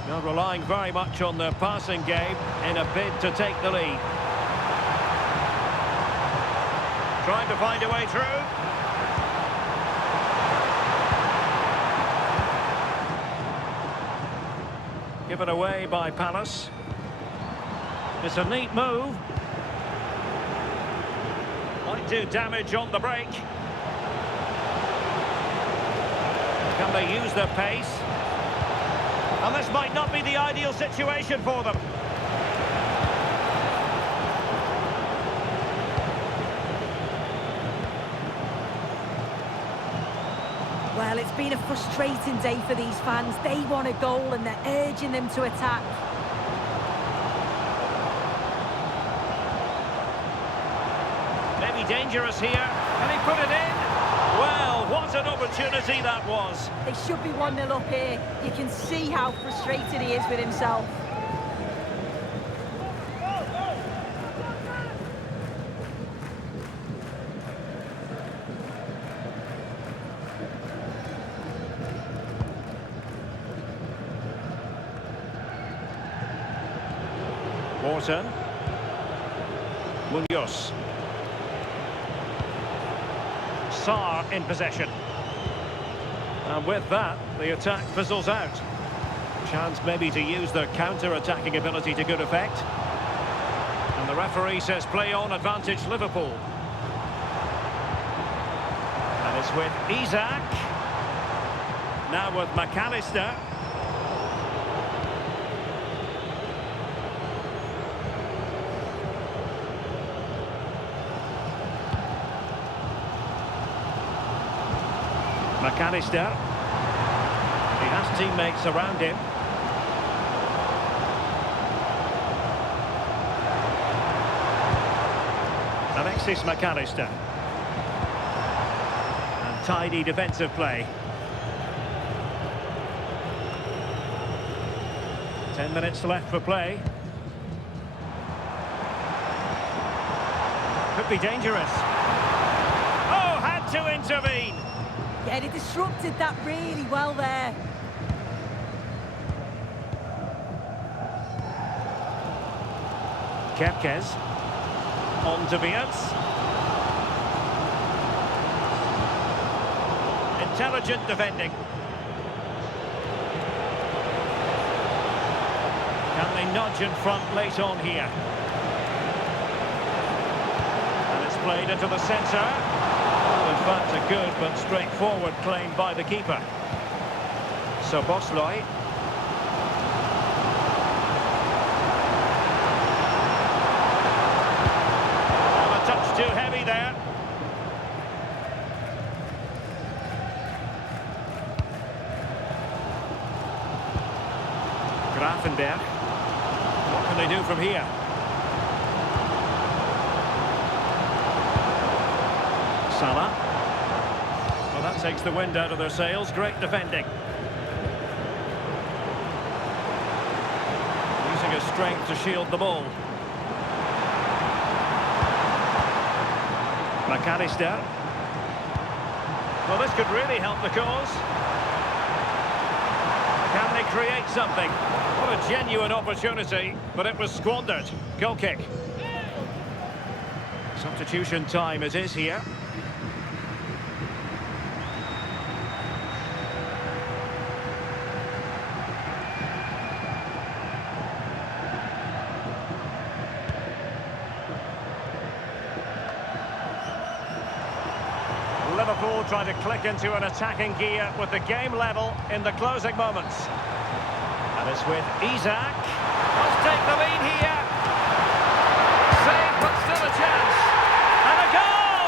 Now relying very much on their passing game in a bid to take the lead. Trying to find a way through. Given away by Palace. It's a neat move. Might do damage on the break. Can they use their pace? And this might not be the ideal situation for them. Well, it's been a frustrating day for these fans. They want a goal and they're urging them to attack. Maybe dangerous here. Can he put it in? Well, what an opportunity that was. They should be 1-0 up here. You can see how frustrated he is with himself. Wharton. Munoz. Sarr in possession. And with that, the attack fizzles out. Chance maybe to use their counter-attacking ability to good effect. And the referee says play on, advantage Liverpool. And it's with Isak. Now with McAllister. McAllister. He has teammates around him. Alexis McAllister. And tidy defensive play. 10 minutes left for play. Could be dangerous. Oh, had to intervene. Yeah, they disrupted that really well there. Kepkes. On to Viance. Intelligent defending. Can they nudge in front late on here? And it's played into the centre. In fact, a good but straightforward claim by the keeper. So Bosley. A touch too heavy there. Grafenberg. What can they do from here? Salah. Well, that takes the wind out of their sails. Great defending. Using his strength to shield the ball. McAllister. Well, this could really help the cause. Can they create something? What a genuine opportunity, but it was squandered. Goal kick. Substitution time it is here. Liverpool trying to click into an attacking gear with the game level in the closing moments. And it's with Isak. Must take the lead here. Save, but still a chance. And a goal!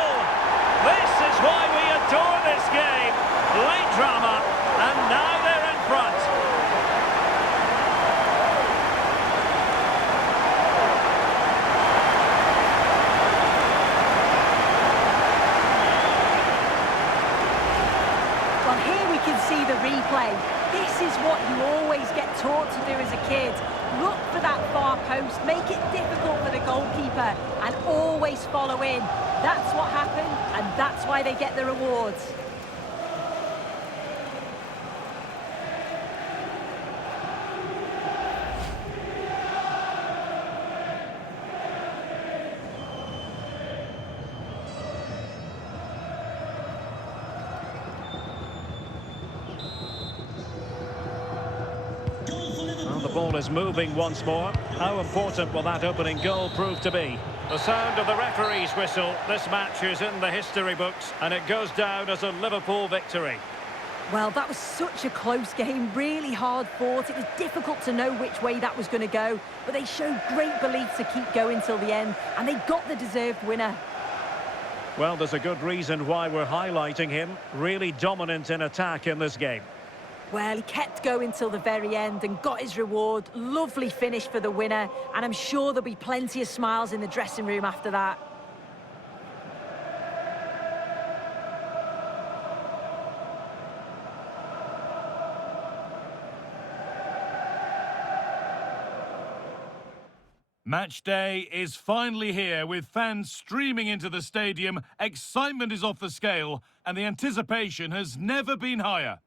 Late drama, and now they're in front. Well, here we can see the replay. This is what you always get taught to do as a kid. Look for that far post, make it difficult for the goalkeeper, and always follow in. That's what happened, and that's why they get the rewards. Well, the ball is moving once more. How important will that opening goal prove to be? The sound of the referee's whistle. This match is in the history books, and it goes down as a Liverpool victory. Well, that was such a close game, really hard fought. It was difficult to know which way that was going to go, but they showed great belief to keep going till the end, and they got the deserved winner. Well, there's a good reason why we're highlighting him. Really dominant in attack in this game. Well, he kept going till the very end and got his reward. Lovely finish for the winner, and I'm sure there'll be plenty of smiles in the dressing room after that. Match day is finally here, with fans streaming into the stadium. Excitement is off the scale, and the anticipation has never been higher.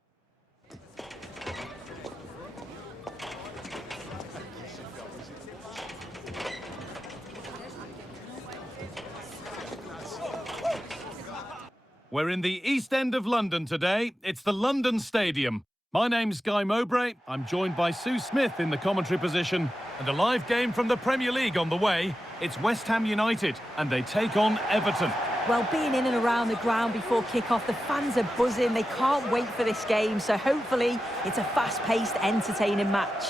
We're in the East End of London today. It's the London Stadium. My name's Guy Mowbray. I'm joined by Sue Smith in the commentary position. And a live game from the Premier League on the way. It's West Ham United, and they take on Everton. Well, being in and around the ground before kick-off, the fans are buzzing. They can't wait for this game, so hopefully it's a fast-paced, entertaining match.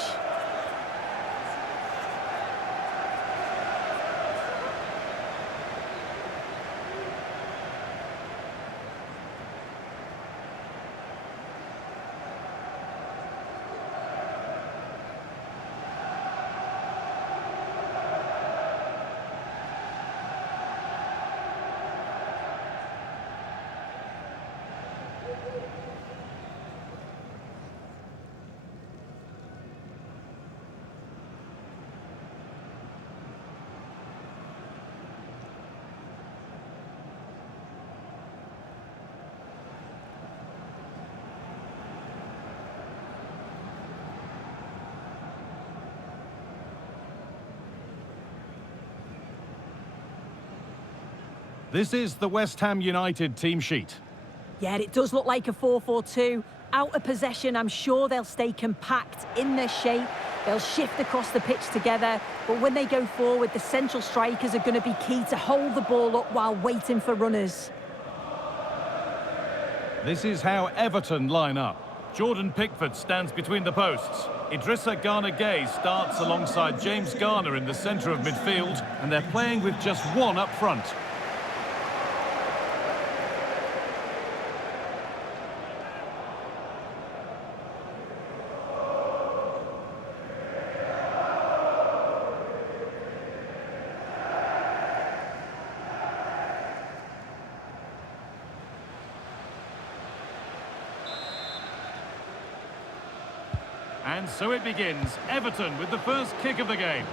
This is the West Ham United team sheet. Yeah, it does look like a 4-4-2. Out of possession, I'm sure they'll stay compact in their shape. They'll shift across the pitch together. But when they go forward, the central strikers are going to be key to hold the ball up while waiting for runners. This is how Everton line up. Jordan Pickford stands between the posts. Idrissa Gana Gueye starts alongside James Garner in the centre of midfield, and they're playing with just one up front. And so it begins. Everton with the first kick of the game.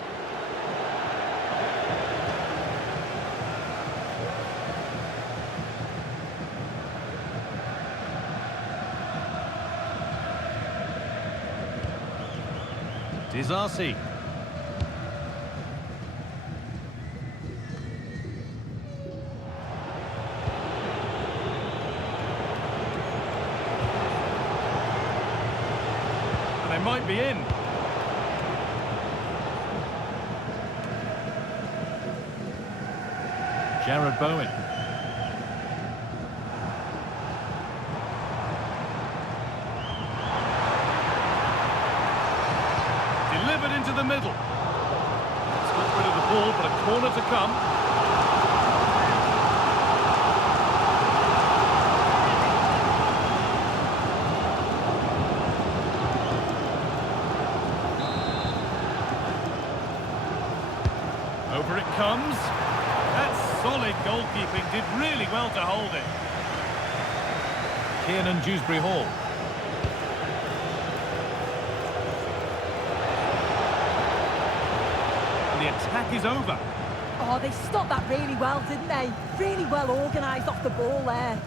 Disasi. They might be in. Jared Bowen. Delivered into the middle. Let's get rid of the ball, but a corner to come. Over it comes. That's solid goalkeeping. Did really well to hold it. Kiernan Dewsbury Hall. And the attack is over. Oh, they stopped that really well, didn't they? Really well organised off the ball there.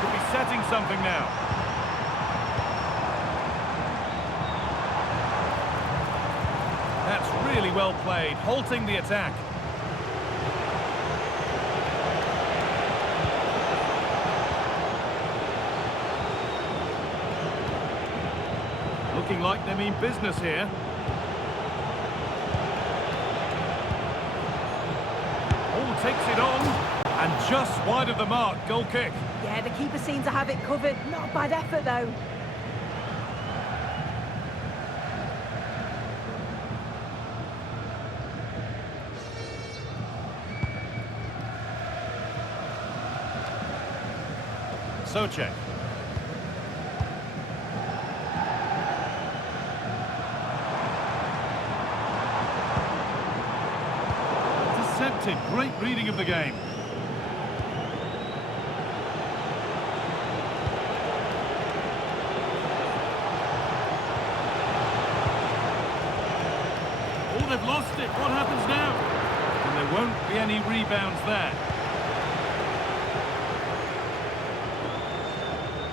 Could be setting something now. That's really well played, halting the attack. Looking like they mean business here. Oh, takes it on. And just wide of the mark, goal kick. Yeah, the keeper seemed to have it covered. Not a bad effort, though. Souček. Intercepted. Great reading of the game. Oh, they've lost it. What happens now? And there won't be any rebounds there.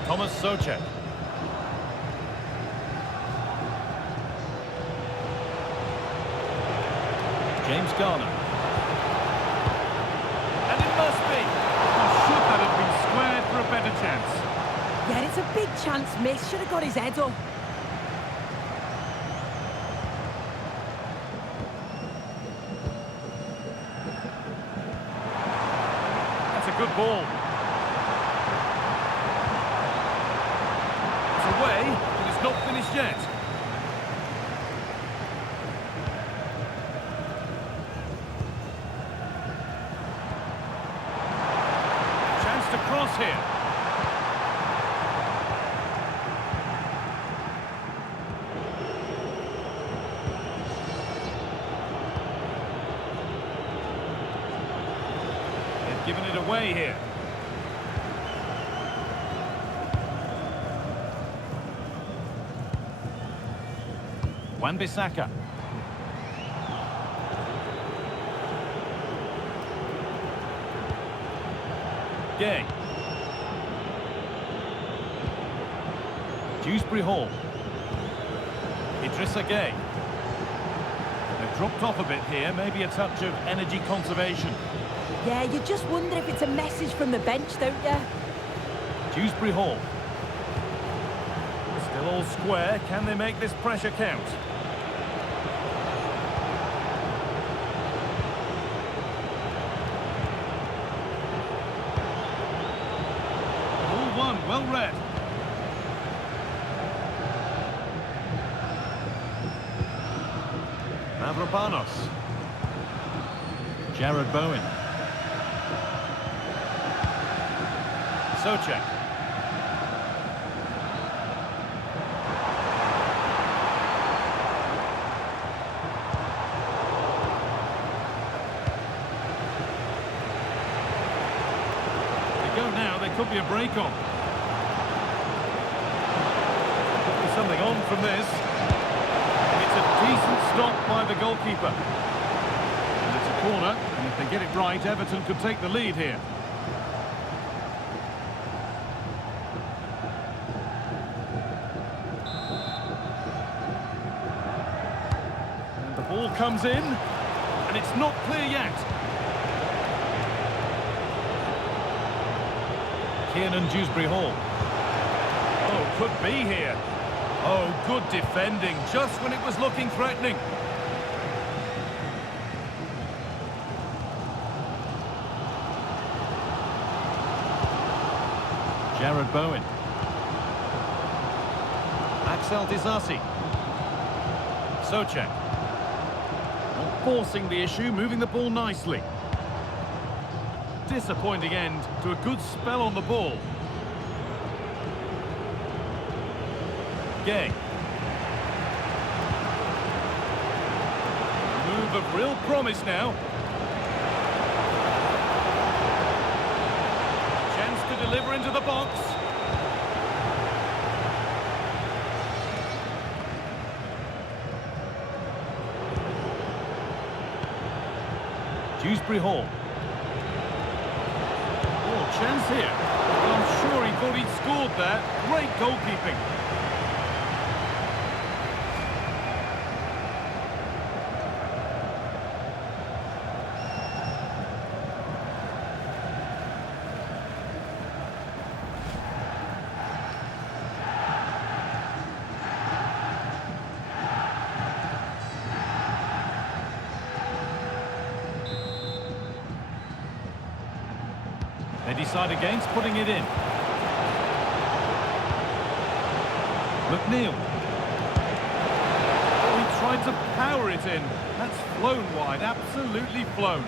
Thomas Souček. James Garner. And it must be. Or should that have been squared for a better chance? Yeah, it's a big chance miss. Should have got his head up. That's a good ball. Away, but it's not finished yet. Chance to cross here. They've given it away here. Wan-Bissaka. Gay. Dewsbury Hall. Idrissa Gay. They've dropped off a bit here, maybe a touch of energy conservation. Yeah, you just wonder if it's a message from the bench, don't you? Dewsbury Hall. Still all square. Can they make this pressure count? All one, well read. Mavropanos. Jared Bowen. Souček. Now there could be a break on. Could be something on from this. It's a decent stop by the goalkeeper. And it's a corner, and if they get it right, Everton could take the lead here. And the ball comes in, and it's not clear yet. Kiernan Dewsbury Hall. Oh, could be here. Oh, good defending, just when it was looking threatening. Jared Bowen. Axel Disasi. Souček. Not forcing the issue, moving the ball nicely. Disappointing end to a good spell on the ball. Gay. move of real promise now. Chance to deliver into the box. Dewsbury Hall. Oh, chance here. Well, I'm sure he thought he'd scored there. Great goalkeeping. They decide against putting it in. McNeil. Oh, he tried to power it in. That's flown wide, absolutely flown.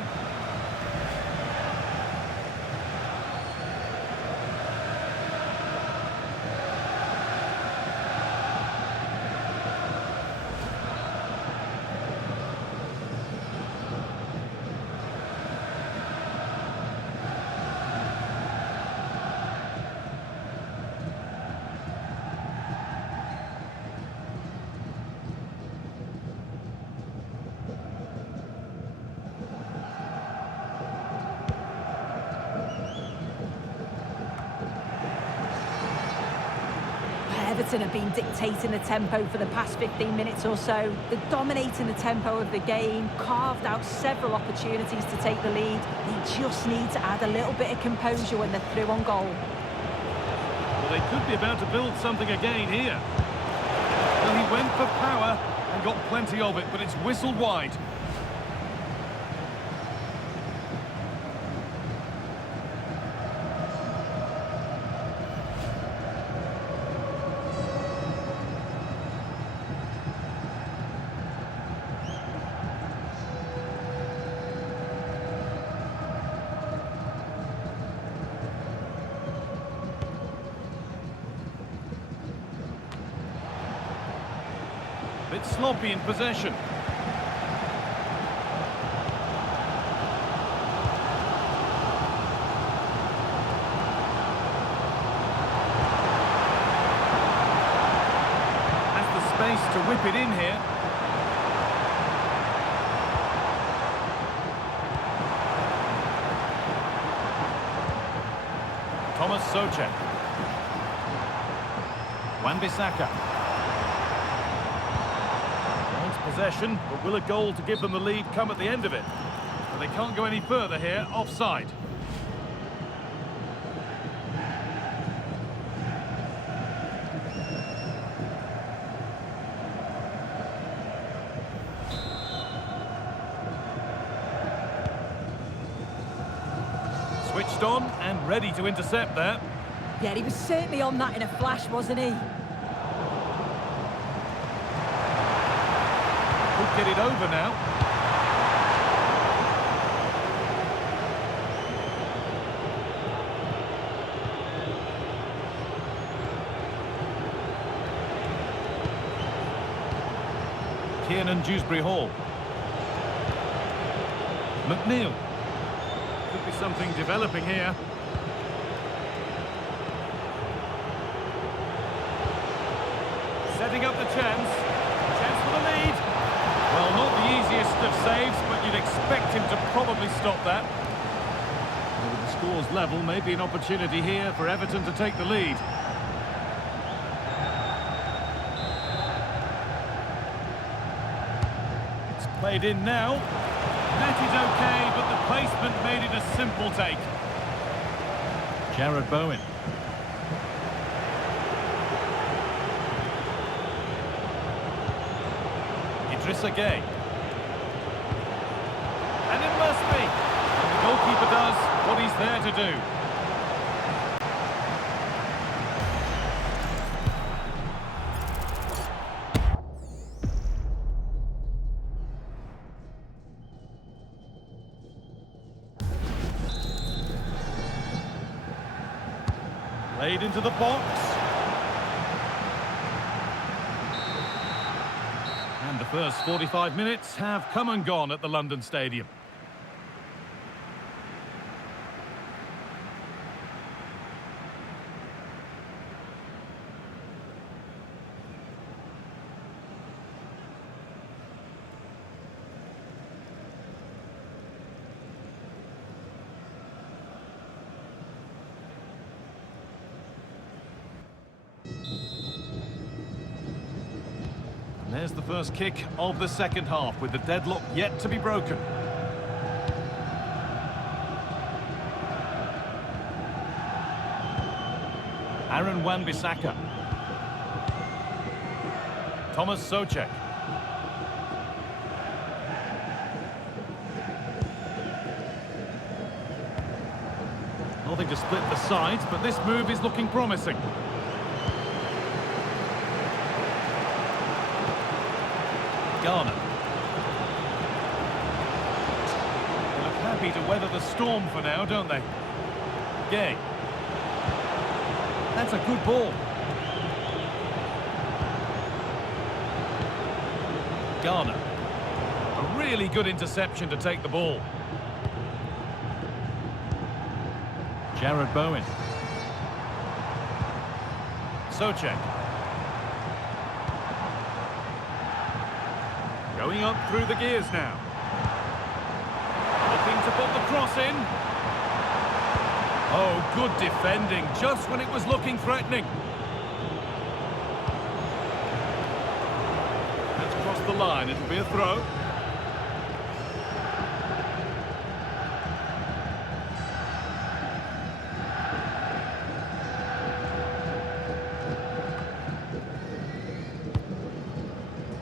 Everton have been dictating the tempo for the past 15 minutes or so. They're dominating the tempo of the game, carved out several opportunities to take the lead. They just need to add a little bit of composure when they're through on goal. Well, they could be about to build something again here. Well, he went for power and got plenty of it, but it's whistled wide. Bit sloppy in possession. Has the space to whip it in here. Thomas Socha. Wan-Bissaka. Possession, but will a goal to give them the lead come at the end of it? But they can't go any further here, offside. Switched on and ready to intercept there. Yeah, he was certainly on that in a flash, wasn't he? Get it over now. Kiernan Dewsbury Hall. McNeil. Could be something developing here. Setting up the chance. Chance for the lead. Well, not the easiest of saves, but you'd expect him to probably stop that. Well, with the scores level, maybe an opportunity here for Everton to take the lead. It's played in now. Net is okay, but the placement made it a simple take. Jared Bowen. Gay. And it must be. And the goalkeeper does what he's there to do. Played into the box. And the First 45 minutes have come and gone at the London Stadium. There's the first kick of the second half, with the deadlock yet to be broken. Aaron Wan-Bissaka. Thomas Souček. Nothing to split the sides, but this move is looking promising. Garner. They look happy to weather the storm for now, don't they? Gay. That's a good ball. Garner. A really good interception to take the ball. Jared Bowen. Souček. Going up through the gears now. Looking to put the cross in. Oh, good defending, just when it was looking threatening. That's crossed the line, it'll be a throw.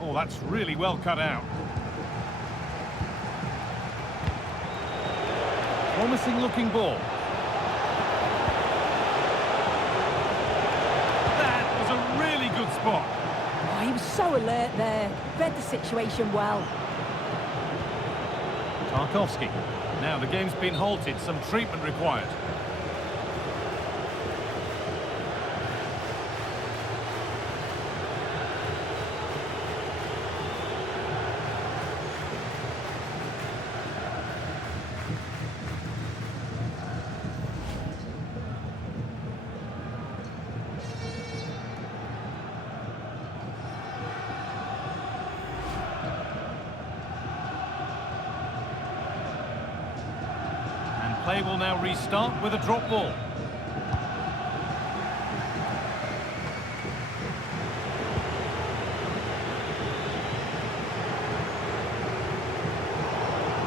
Oh, that's really well cut out. Promising looking ball. That was a really good spot. Oh, he was so alert there. Read the situation well. Tarkowski. Now the game's been halted, some treatment required. Play will now restart with a drop ball.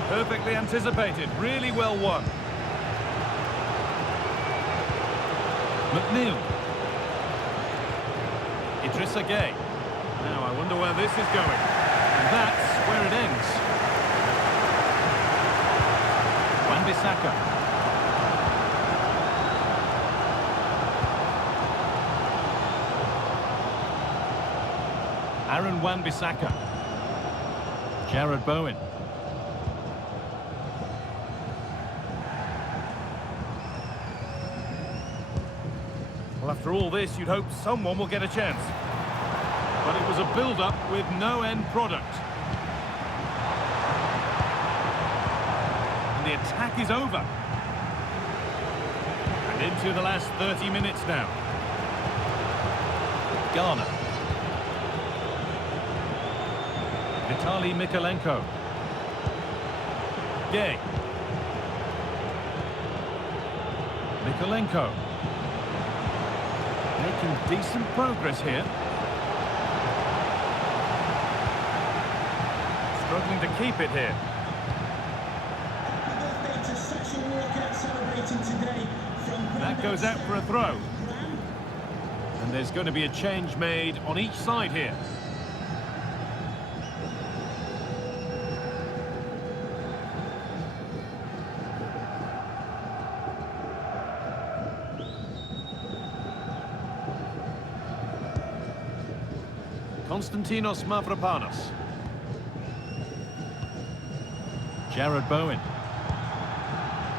Perfectly anticipated, really well won. McNeil. Idrissa Gueye. Now I wonder where this is going. And that's where it ends. Wan-Bissaka. Aaron Wan-Bissaka. Jared Bowen. Well, after all this, you'd hope someone will get a chance. But it was a build-up with no end product. The attack is over. And into the last 30 minutes now. Garner. Vitaly Mykolenko. Gay. Mykolenko. Making decent progress here. Struggling to keep it here. That goes out for a throw. And there's going to be a change made on each side here. Konstantinos Mavropanos. Jared Bowen.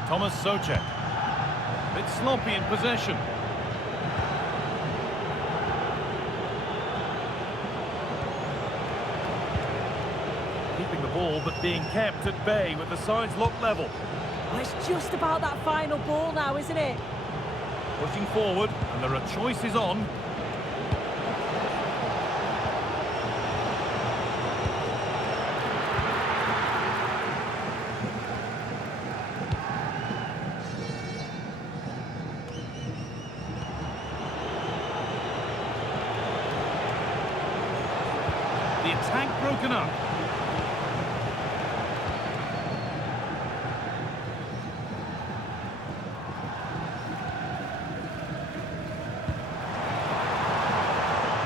Thomas Souček. A bit sloppy in possession. ball, but being kept at bay with the sides locked level. Well, it's just about that final ball now, isn't it? Pushing forward, and there are choices on. The attack broken up.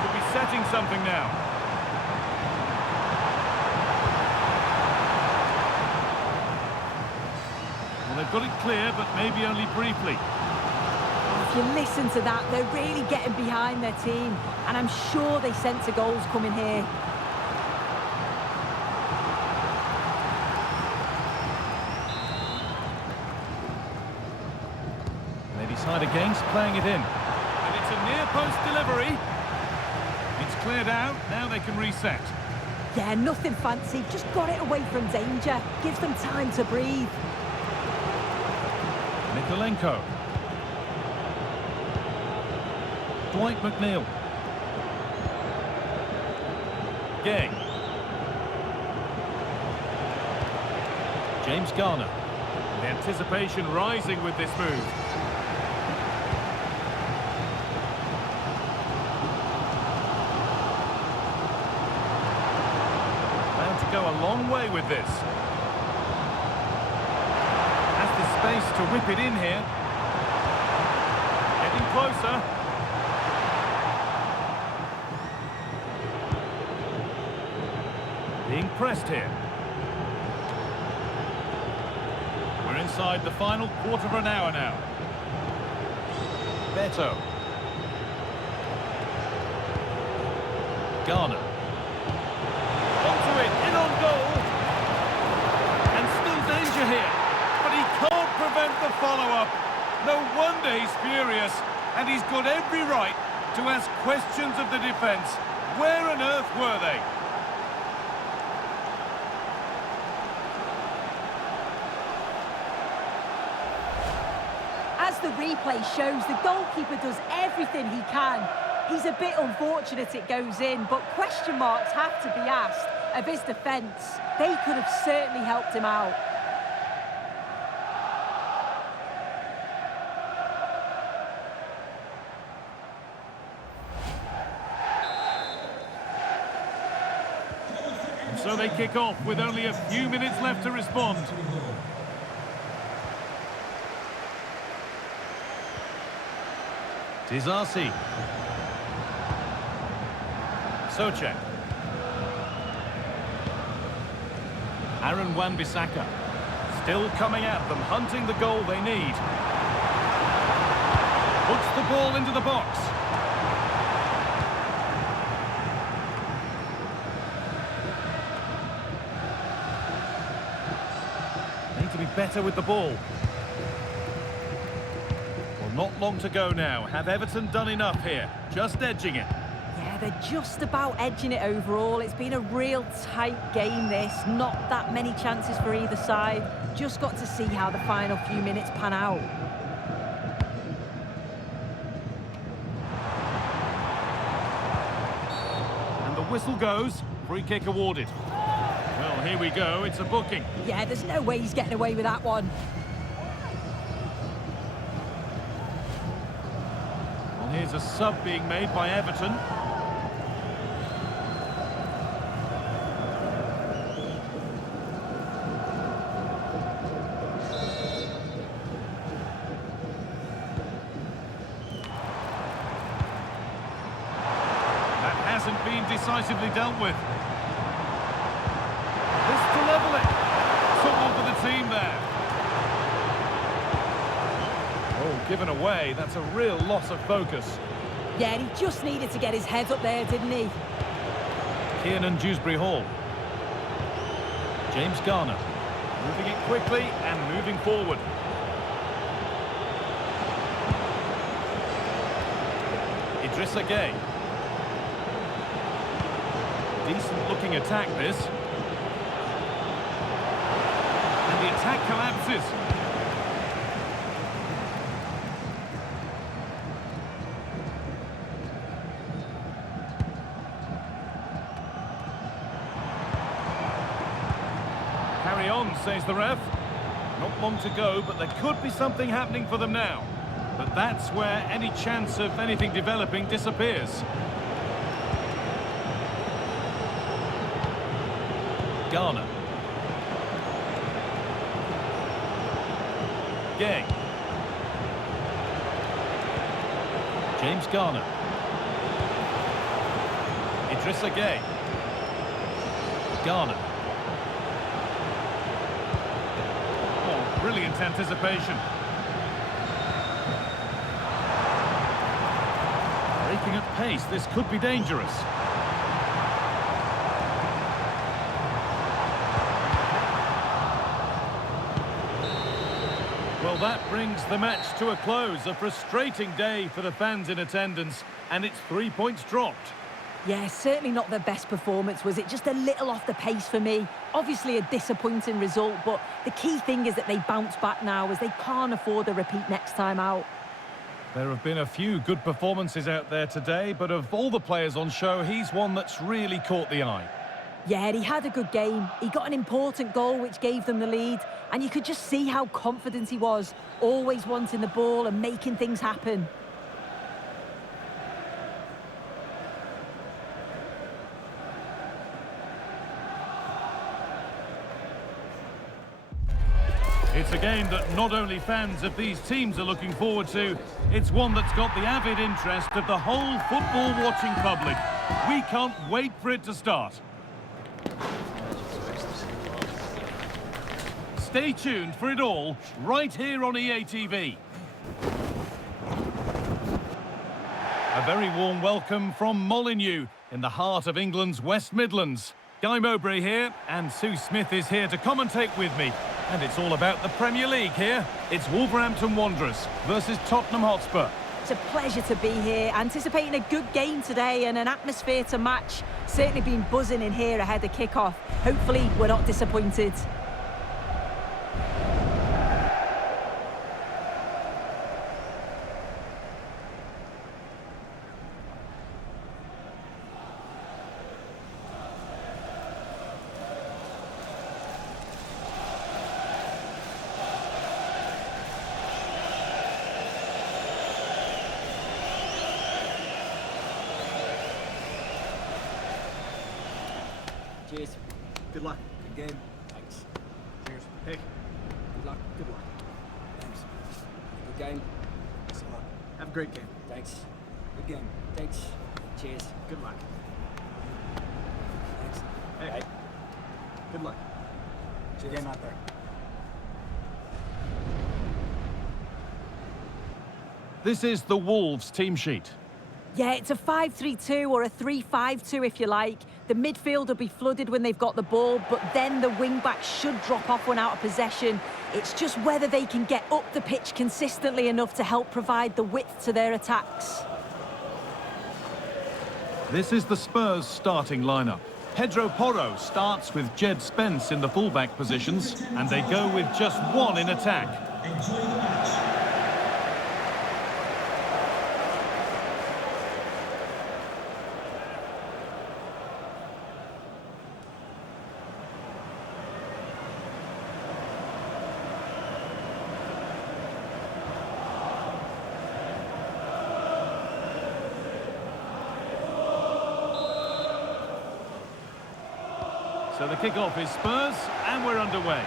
Could be setting something now. Well, they've got it clear, but maybe only briefly. If you listen to that, they're really getting behind their team, and I'm sure they sense a goal's coming here. They decide against playing it in. And it's a near-post delivery. It's cleared out, now they can reset. Yeah, nothing fancy, just got it away from danger. Gives them time to breathe. Nikolenko. Dwight McNeil. Gay. James Garner. The anticipation rising with this move. Bound to go a long way with this. Has the space to whip it in here. Getting closer. Being pressed here. We're inside the final quarter of an hour now. Beto. Garner. Onto it, in on goal. And still danger here. But he can't prevent the follow-up. No wonder he's furious. And he's got every right to ask questions of the defence. Where on earth were they? As the replay shows, the goalkeeper does everything he can. He's a bit unfortunate it goes in, but question marks have to be asked of his defence. They could have certainly helped him out. And so they kick off with only a few minutes left to respond. Disasi. Socek. Aaron Wan-Bissaka. Still coming at them, hunting the goal they need. Puts the ball into the box. Need to be better with the ball. Not long to go now. Have Everton done enough here? Just edging it. Yeah, they're just about edging it overall. It's been a real tight game, this. Not that many chances for either side. Just got to see how the final few minutes pan out. And the whistle goes. Free kick awarded. Well, here we go. It's a booking. Yeah, there's no way he's getting away with that one. Here's a sub being made by Everton. That hasn't been decisively dealt with. This to level it. Someone for the team there. Oh, given away. That's a real loss of focus. Yeah, and he just needed to get his head up there, didn't he? Kiernan Dewsbury-Hall. James Garner. Moving it quickly and moving forward. Idrissa Gueye. Decent looking attack this. attack collapses. Carry on, says the ref. Not long to go, but there could be something happening for them now. But that's where any chance of anything developing disappears. Garner. Gay. James Garner. Idrissa Gay. Garner. Oh, brilliant anticipation. Breaking at pace, this could be dangerous. Well, that brings the match to a close. A frustrating day for the fans in attendance, and it's 3 points dropped. Yeah, certainly not their best performance, was it? Just a little off the pace for me. Obviously a disappointing result, but the key thing is that they bounce back now, as they can't afford a repeat next time out. There have been a few good performances out there today, but of all the players on show, he's one that's really caught the eye. Yeah, he had a good game. He got an important goal which gave them the lead, and you could just see how confident he was, always wanting the ball and making things happen. It's a game that not only fans of these teams are looking forward to, it's one that's got the avid interest of the whole football-watching public. We can't wait for it to start. Stay tuned for it all, right here on EA TV. A very warm welcome from Molineux, in the heart of England's West Midlands. Guy Mowbray here, and Sue Smith is here to commentate with me. And it's all about the Premier League here. It's Wolverhampton Wanderers versus Tottenham Hotspur. It's a pleasure to be here, anticipating a good game today and an atmosphere to match. Certainly been buzzing in here ahead of kick-off. Hopefully we're not disappointed. Cheers. Good luck. Good game. Thanks. Cheers. Hey. Good luck. Good luck. Thanks. Good game. Thanks a lot. Have a great game. Thanks. Good game. Thanks. Cheers. Good luck. Thanks. Hey. Hey. Good luck. Cheers. Game out there. This is the Wolves team sheet. Yeah, it's a 5-3-2 or a 3-5-2 if you like. The midfield will be flooded when they've got the ball, but then the wing-backs should drop off when out of possession. It's just whether they can get up the pitch consistently enough to help provide the width to their attacks. This is the Spurs starting lineup. Pedro Porro starts with Jed Spence in the fullback positions, and they go with just one in attack. Enjoy the match. So the kick-off is Spurs, and we're underway.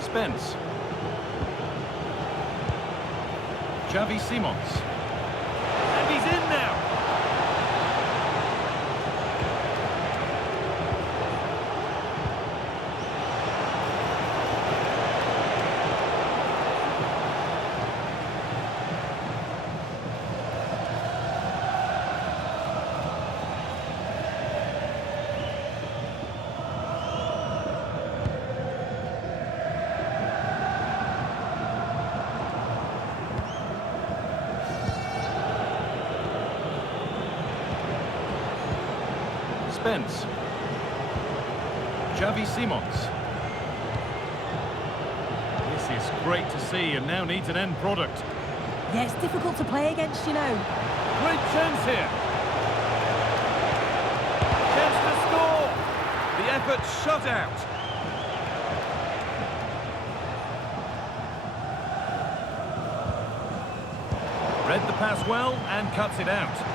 Spence. Xavi Simons. And he's in now. defence. Xavi Simons. This is great to see and now needs an end product. Yeah, it's difficult to play against, you know. Great chance here. Chance to score. The effort shut out. Read the pass well and cuts it out.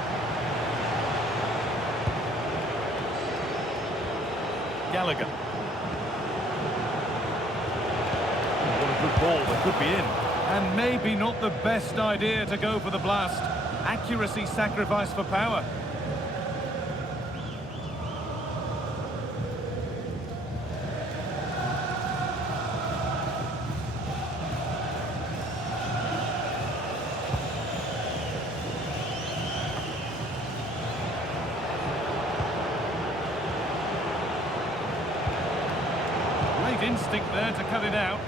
Gallagher. What a good ball that could be in. And maybe not the best idea to go for the blast. Accuracy sacrificed for power. Great instinct there to cut it out.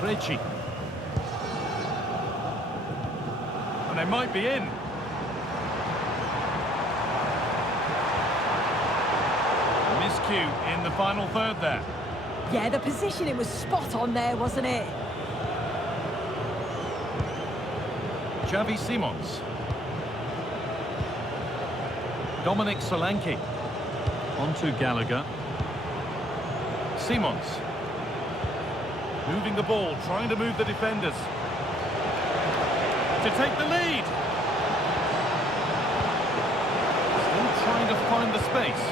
Krejci. And they might be in. Miscue in the final third there. Yeah, the positioning was spot on there, wasn't it? Xavi Simons. Dominic Solanke. On to Gallagher. Simons. Moving the ball, trying to move the defenders. To take the lead. Still trying to find the space.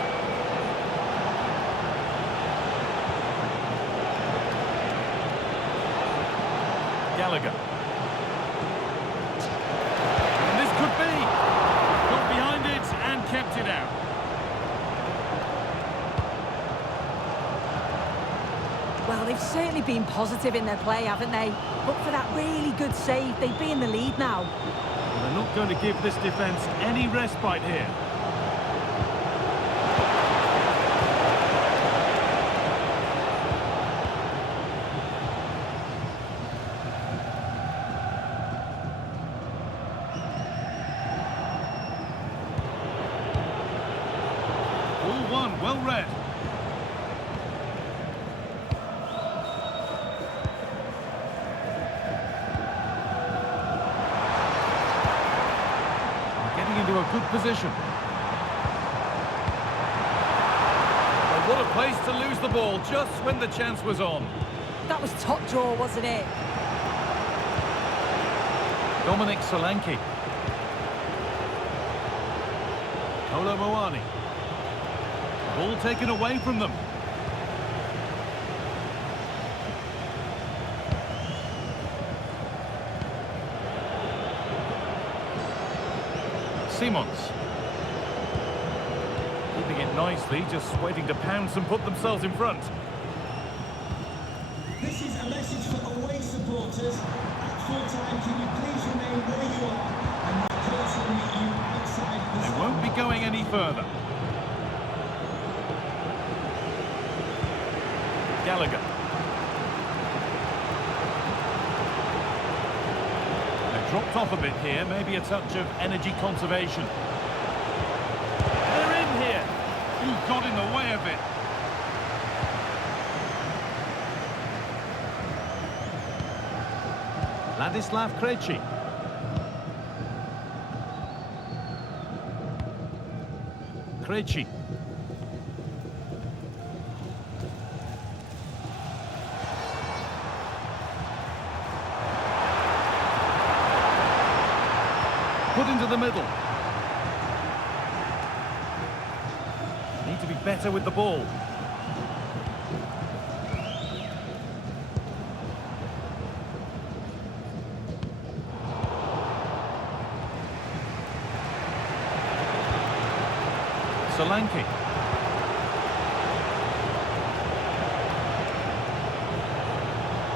Gallagher. And this could be. Got behind it and kept it out. Well, they've certainly been positive in their play, haven't they? But for that really good save, they'd be in the lead now. Well, they're not going to give this defence any respite here. Ball one, well read. Into a good position. Well, what a place to lose the ball just when the chance was on. That was top draw, wasn't it? Dominic Solanke. Kolo Muani. Ball taken away from them. Simons. Keeping it nicely, just waiting to pounce and put themselves in front. This is a message for away supporters. At full time, can you please remain where you are and the coach will meet you outside the They stand. won't be going any further. Gallagher. Dropped off a bit here, maybe a touch of energy conservation. They're in here. Ooh, got in the way of it. Ladislav Krejci. Krejci. Put into the middle. Need to be better with the ball. Solanke.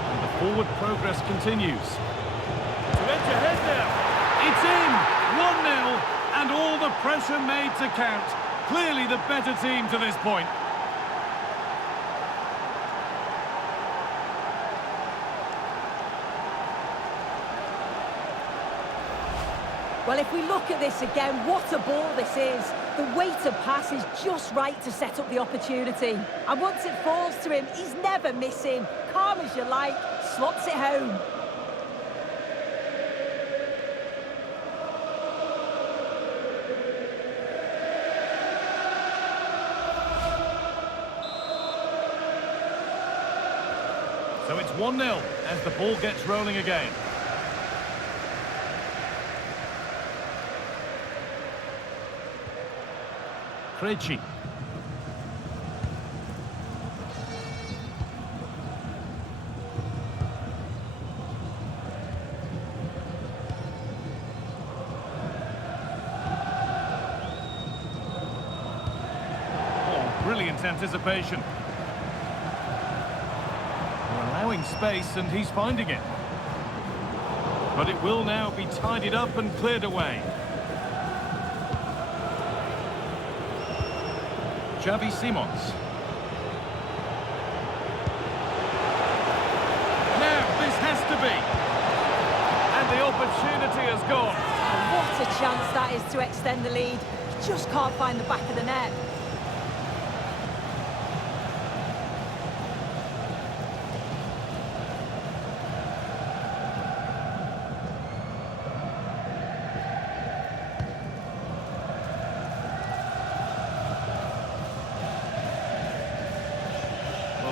And the Forward progress continues. To edge ahead now. It's in! 1-0, and all the pressure made to count. Clearly the better team to this point. Well, if we look at this again, what a ball this is. The weighted pass is just right to set up the opportunity. And once it falls to him, he's never missing. Calm as you like, slots it home. So it's 1-0 as the ball gets rolling again. Krejci. Oh, brilliant anticipation. They're allowing space and he's finding it. But it will now be tidied up and cleared away. Xavi Simons. Now, this has to be. And the opportunity has gone. And what a chance that is to extend the lead. He just can't find the back of the net.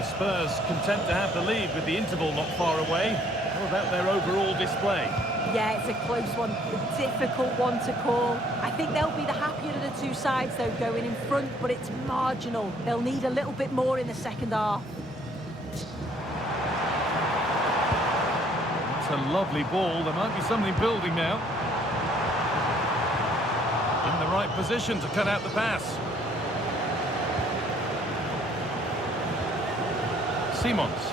Spurs content to have the lead with the interval not far away. How about their overall display? Yeah, it's a close one, a difficult one to call. I think they'll be the happier of the two sides, though, going in front, but it's marginal. They'll need a little bit more in the second half. It's a lovely ball. There might be something building now. In the right position to cut out the pass. Simons.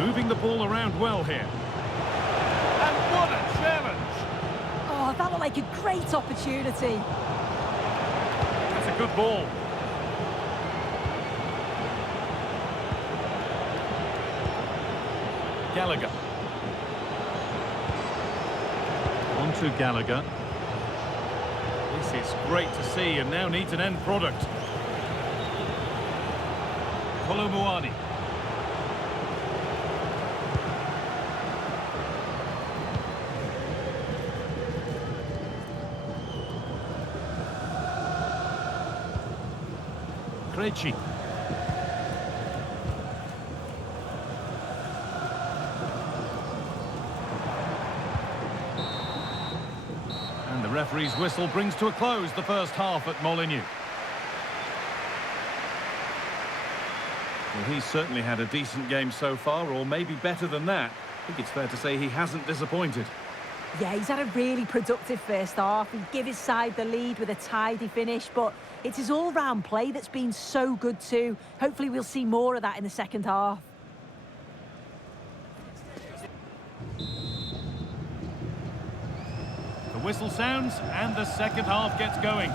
Moving the ball around well here. And what a challenge! Oh, that looked like a great opportunity. That's a good ball. Gallagher. On to Gallagher. This is great to see and now needs an end product. Molineux. Krejci. And the referee's whistle brings to a close the first half at Molineux. Well, he's certainly had a decent game so far, or maybe better than that. I think it's fair to say he hasn't disappointed. Yeah, he's had a really productive first half. He gave his side the lead with a tidy finish, but it's his all-round play that's been so good too. Hopefully we'll see more of that in the second half. The whistle sounds and the second half gets going.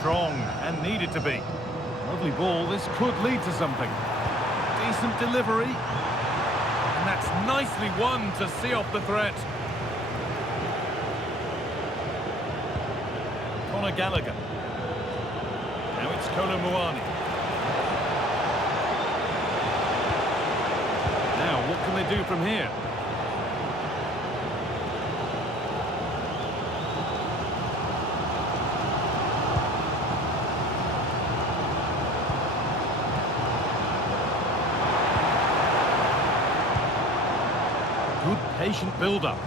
Strong and needed to be. Lovely ball, this could lead to something. Decent delivery. And that's nicely won to see off the threat. Conor Gallagher. Now it's Molineux. Now, what can they do from here? Good patient build-up.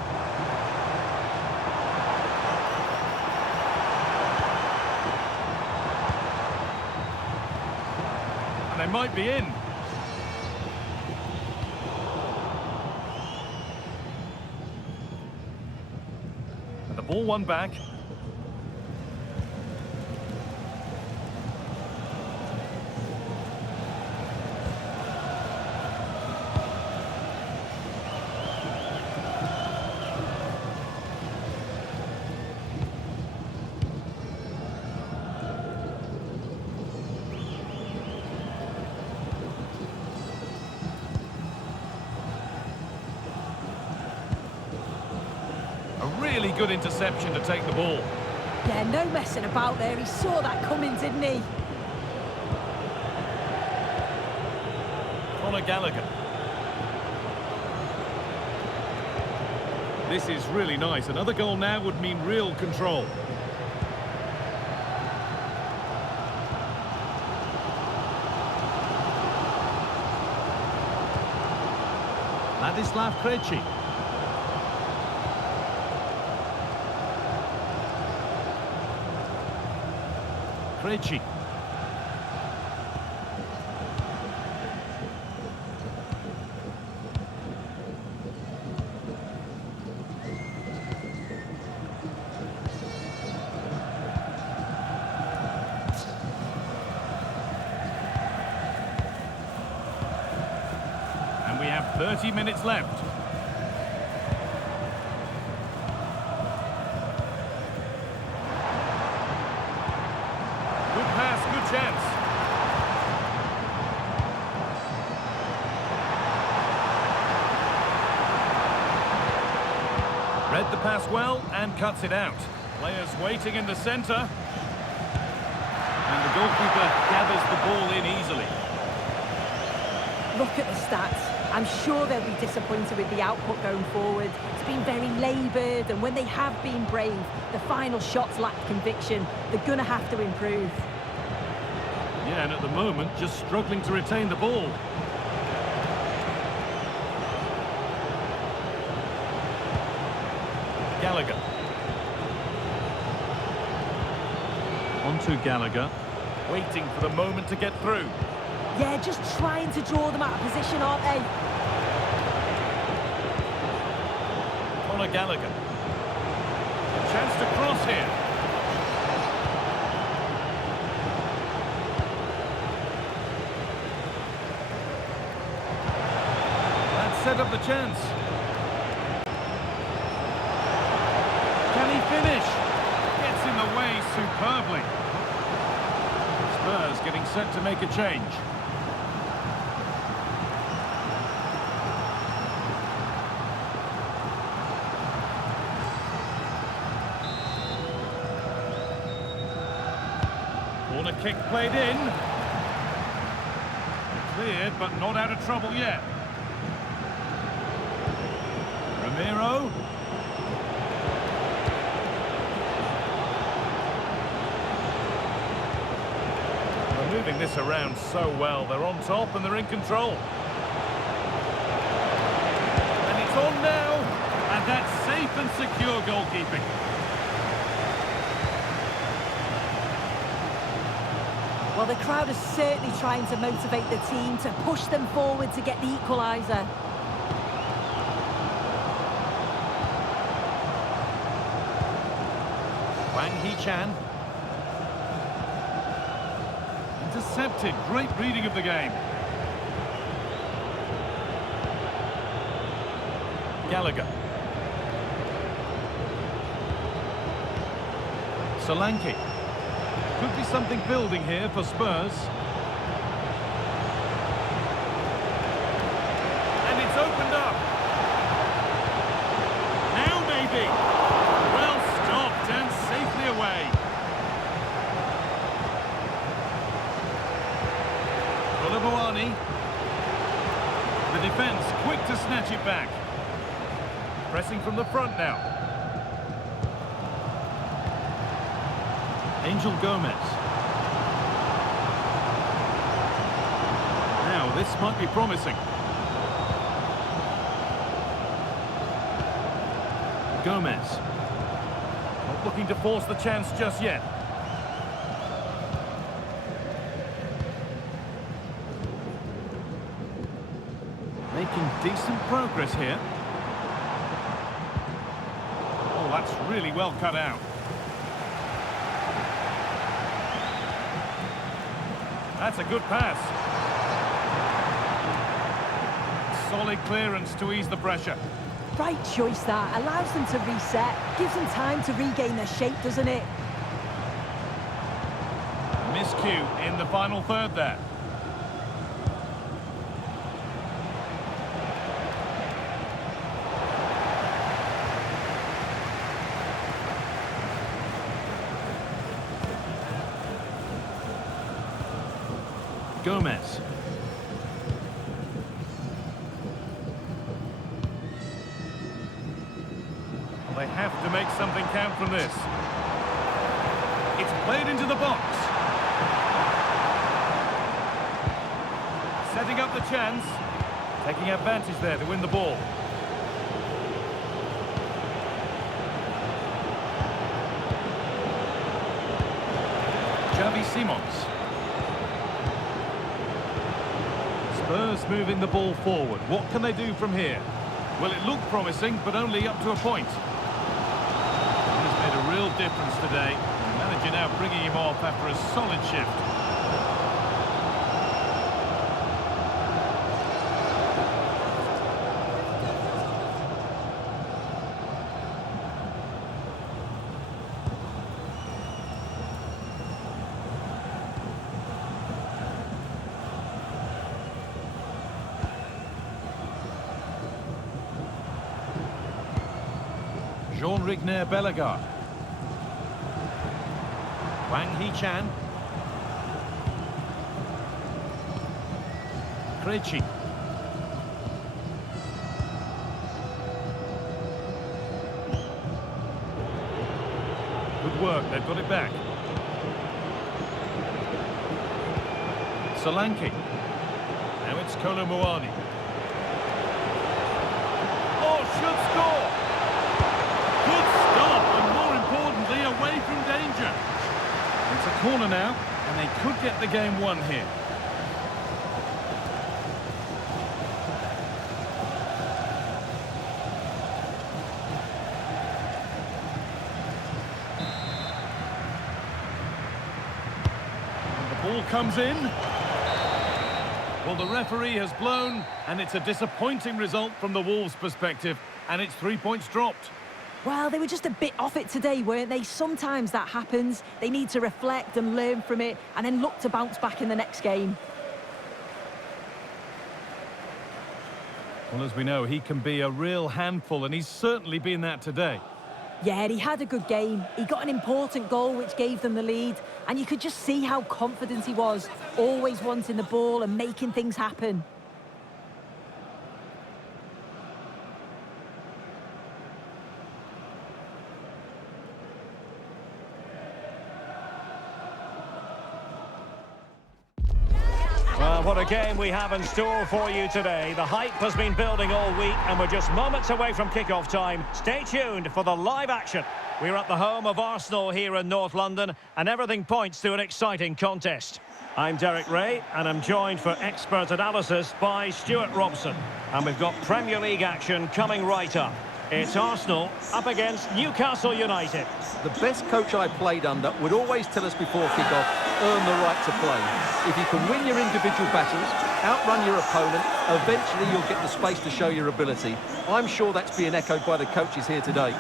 they might be in. And the ball won back. Really good interception to take the ball. Yeah, no messing about there. He saw that coming, didn't he? Conor Gallagher. This is really nice. Another goal now would mean real control. Ladislav Krejci. Krejci. And we have 30 minutes left. Chance. Read the pass well and cuts it out. Players waiting in the centre. And the goalkeeper gathers the ball in easily. Look at the stats. I'm sure they'll be disappointed with the output going forward. It's been very laboured, and when they have been brave, the final shots lacked conviction. They're going to have to improve. Yeah, and at the moment, just struggling to retain the ball. Gallagher. On to Gallagher. Waiting for the moment to get through. Yeah, just trying to draw them out of position, aren't they? Conor Gallagher. A chance to cross here. Set up the chance. Can he finish? Gets in the way superbly. Spurs getting set to make a change. Corner kick played in. Cleared, but not out of trouble yet. Romero. They're moving this around so well. They're on top and they're in control. And it's on now. And that's safe and secure goalkeeping. Well, the crowd is certainly trying to motivate the team to push them forward to get the equaliser. Wang Hee-chan. Intercepted. Great reading of the game. Gallagher. Solanke. Could be something building here for Spurs. And it's opened up. Now maybe. Well stopped and safely away. Koloboani. The defence quick to snatch it back. Pressing from the front now. Angel Gomez. Now, this might be promising. Gomez. Not looking to force the chance just yet. Making decent progress here. Oh, that's really well cut out. That's a good pass. Solid clearance to ease the pressure. Right choice that. Allows them to reset. Gives them time to regain their shape, doesn't it? Miscue in the final third there. Gomez. They have to make something count from this. It's played into the box. Setting up the chance. Taking advantage there to win the ball. Xavi Simons. Spurs moving the ball forward. What can they do from here? Well, it looked promising, but only up to a point. He's made a real difference today. The manager now bringing him off after a solid shift. Jean-Rigner Bellegarde. Wang Hee-chan. Krejci. Good work, they've got it back. Solanke. Now it's Kolo Muani. Oh, should score! Good stop, and more importantly, away from danger. It's a corner now, and they could get the game won here. And the ball comes in. Well, the referee has blown, and it's a disappointing result from the Wolves' perspective, and it's 3 points dropped. Well, they were just a bit off it today, weren't they? Sometimes that happens. They need to reflect and learn from it and then look to bounce back in the next game. Well, as we know, he can be a real handful, and he's certainly been that today. Yeah, he had a good game. He got an important goal which gave them the lead, and you could just see how confident he was, always wanting the ball and making things happen. Well, what a game we have in store for you today. The hype has been building all week and we're just moments away from kick-off time. Stay tuned for the live action. We're at the home of Arsenal here in North London and everything points to an exciting contest. I'm Derek Ray and I'm joined for expert analysis by Stuart Robson. And we've got Premier League action coming right up. It's Arsenal up against Newcastle United. The best coach I played under would always tell us before kick-off, earn the right to play. If you can win your individual battles, outrun your opponent, eventually you'll get the space to show your ability. I'm sure that's being echoed by the coaches here today.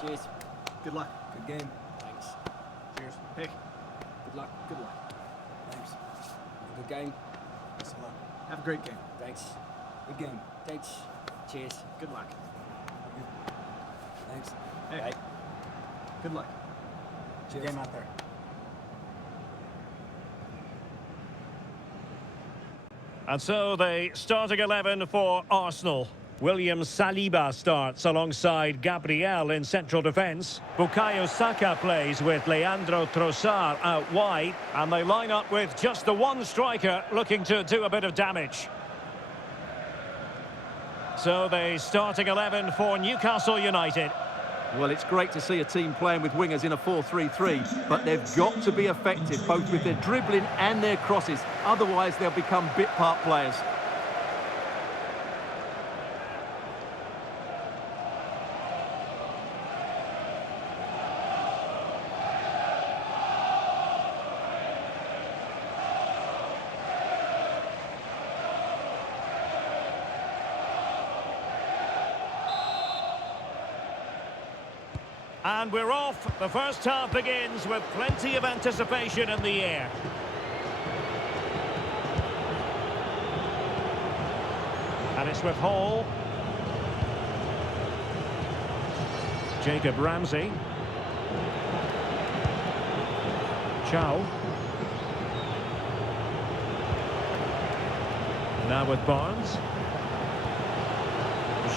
Cheers. Good luck. Good game. Thanks. Cheers. Pick. Good luck. Good luck. Thanks. Have a good game. Thanks a lot. Have a great game. Thanks. Good game. Thanks. Cheers. Good luck. Thanks. Hey. Bye. Good luck. Cheers. Game out there. And so the starting 11 for Arsenal. William Saliba starts alongside Gabriel in central defence. Bukayo Saka plays with Leandro Trossard out wide. And they line up with just the one striker looking to do a bit of damage. So the starting 11 for Newcastle United. Well, it's great to see a team playing with wingers in a 4-3-3, but they've got to be effective, both with their dribbling and their crosses. Otherwise, they'll become bit-part players. And we're off. The first half begins with plenty of anticipation in the air. And it's with Hall. Jacob Ramsey. Chow. Now with Barnes.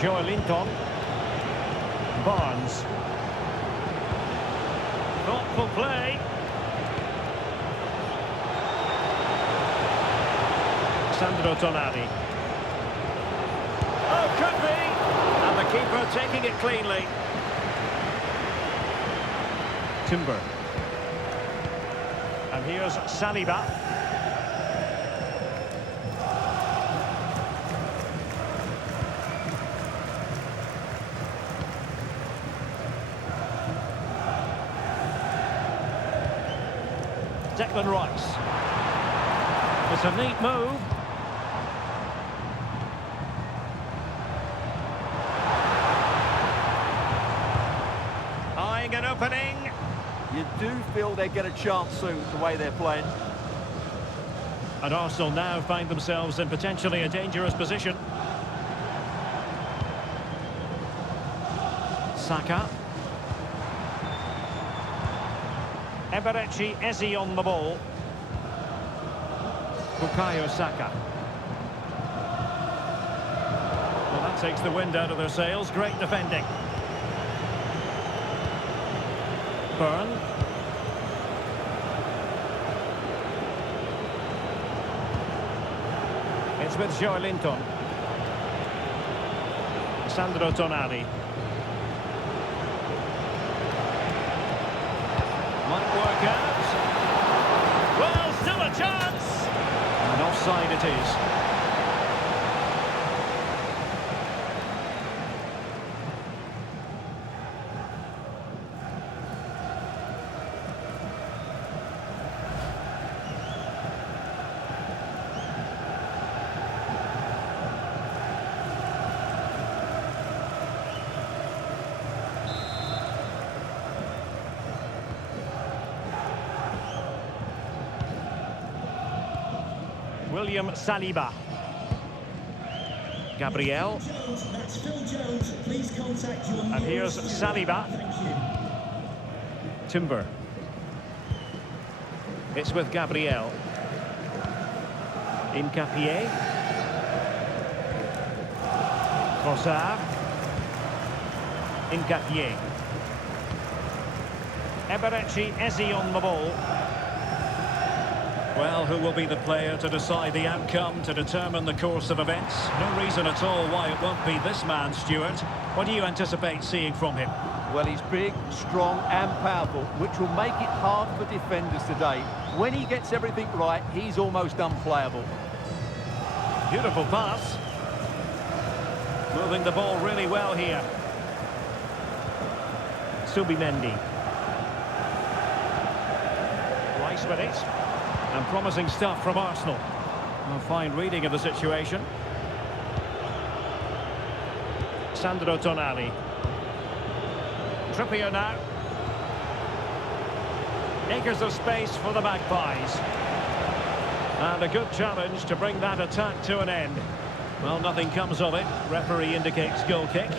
Joelinton. Barnes. Thoughtful play. Sandro Tonali. Oh, could be. And the keeper taking it cleanly. Timber. And here's Saliba. Declan Rice. It's a neat move. Eyeing an opening. You do feel they get a chance soon, the way they're playing. And Arsenal now find themselves in potentially a dangerous position. Saka. Eberechi Eze on the ball. Bukayo Saka. Well, that takes the wind out of their sails. Great defending. Byrne. It's with Joelinton. Sandro Tonali. Might work out. Well, still a chance. And offside it is. William Saliba. Gabriel. And here's Saliba. Timber. It's with Gabriel. Incapié. Trossard. Incapié. Eberechi Eze on the ball. Well, who will be the player to decide the outcome, to determine the course of events? No reason at all why it won't be this man, Stuart. What do you anticipate seeing from him? Well, he's big, strong and powerful, which will make it hard for defenders today. When he gets everything right, he's almost unplayable. Beautiful pass. Moving the ball really well here. Subimendi. Rice with it. And promising stuff from Arsenal. A fine reading of the situation. Sandro Tonali. Trippier now. Acres of space for the Magpies. And a good challenge to bring that attack to an end. Well, nothing comes of it. Referee indicates goal kick.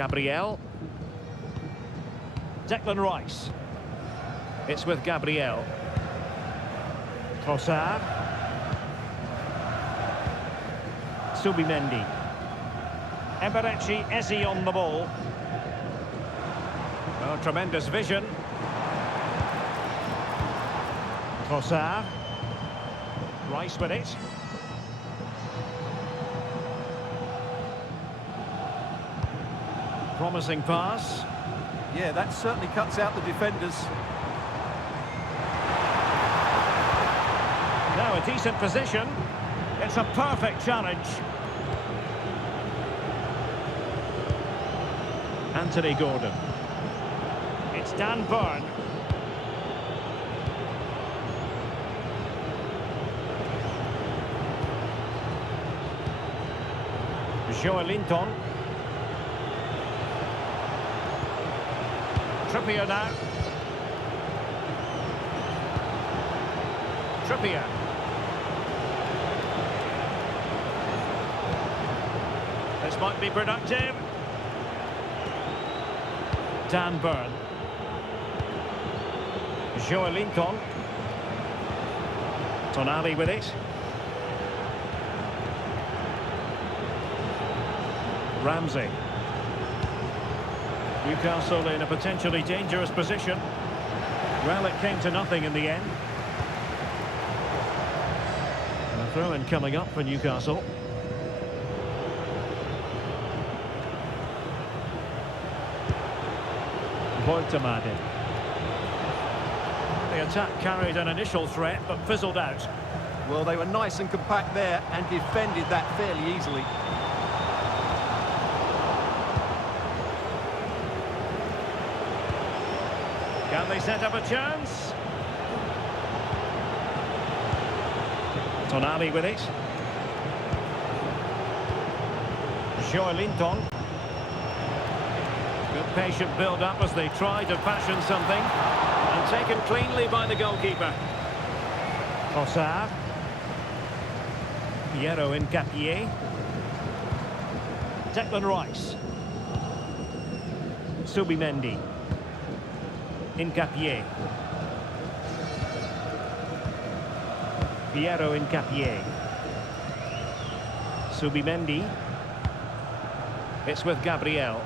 Gabriel. Declan Rice. It's with Gabriel. Trossard. Subimendi. Emirates on the ball. Oh, tremendous vision. Trossard. Rice with it. Promising pass. Yeah, that certainly cuts out the defenders. Now a decent position. It's a perfect challenge. Anthony Gordon. It's Dan Burn. Joelinton. Trippier now. Trippier. This might be productive. Dan Burn. Joelinton. Tonali with it. Ramsey. Newcastle in a potentially dangerous position. Well, it came to nothing in the end. And a throw-in coming up for Newcastle. Boitamade. The attack carried an initial threat, but fizzled out. Well, they were nice and compact there and defended that fairly easily. Can they set up a chance? Tonali with it. Joelinton. Good patient build-up as they try to fashion something. And taken cleanly by the goalkeeper. Trossard. Piero Incapié. Declan Rice. Subimendi. Incapié. Piero Incapié. Subimendi. It's with Gabriel.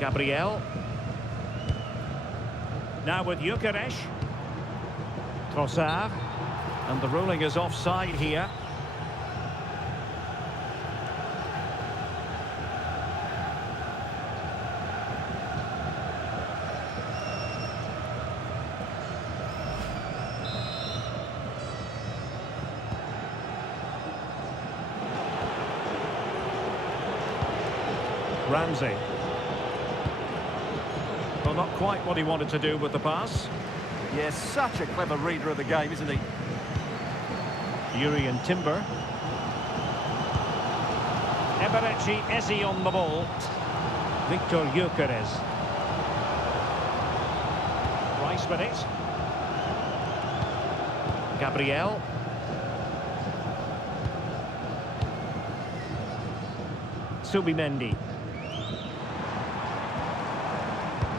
Gabriel. Now with Gyökeres. Trossard. And the ruling is offside here. Ramsey. Well, not quite what he wanted to do with the pass. Yes, such a clever reader of the game, isn't he? Urian Timber. Emirates on the ball. Victor Gyökeres. Rice with it. Gabriel. Subimendi.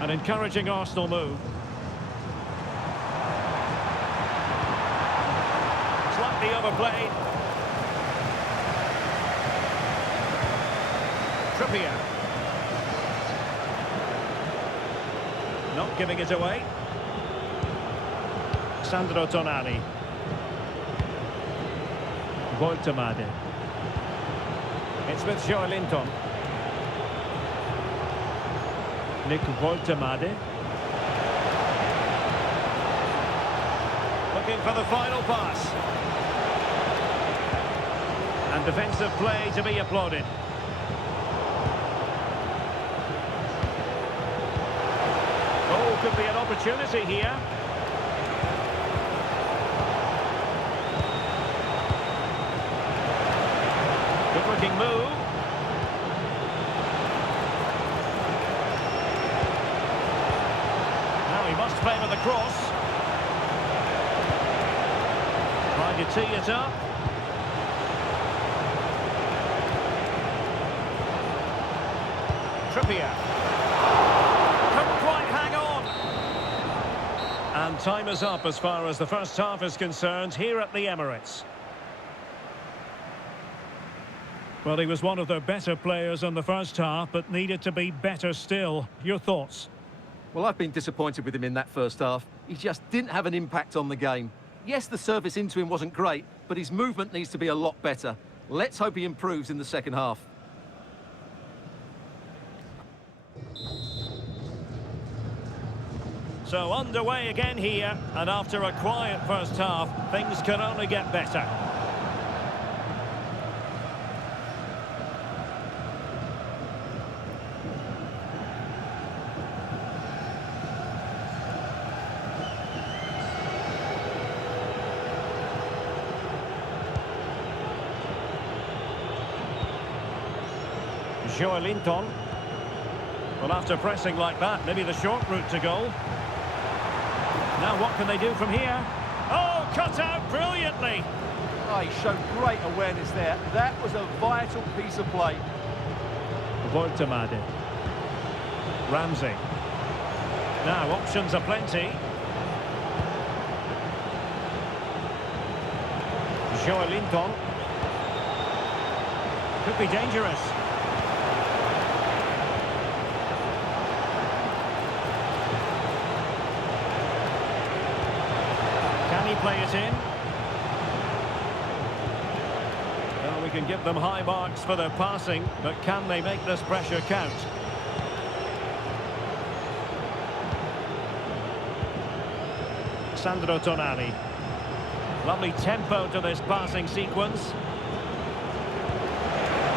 An encouraging Arsenal move. Slightly overplayed. Trippier. Not giving it away. Sandro Tonali. Boitamade. It's with Joelinton. Nick Boitamade. Looking for the final pass. And defensive play to be applauded. Oh, could be an opportunity here. Good looking move. Now he must favour the cross. Trying to tee it up. Trippier. Couldn't quite hang on. And time is up as far as the first half is concerned here at the Emirates. Well, he was one of their better players in the first half, but needed to be better still. Your thoughts? Well, I've been disappointed with him in that first half. He just didn't have an impact on the game. Yes, the service into him wasn't great, but his movement needs to be a lot better. Let's hope he improves in the second half. So underway again here, and after a quiet first half, things can only get better. Linton. Well, after pressing like that, maybe the short route to goal. Now what can they do from here? Oh, cut out brilliantly. Oh, he showed great awareness there. That was a vital piece of play. Voltemade. Ramsey. Now options are plenty. Linton. Could be dangerous. Can he play it in? Well, we can give them high marks for their passing, but can they make this pressure count? Sandro Tonali. Lovely tempo to this passing sequence.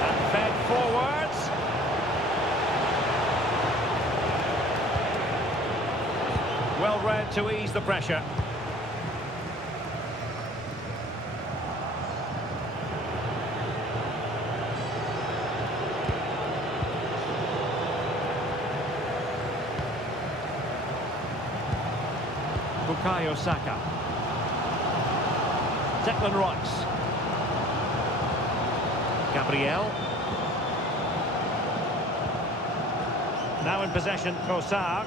And fed forwards. Well read to ease the pressure. Bukayo Saka. Declan Rice. Gabriel. Now in possession, Trossard.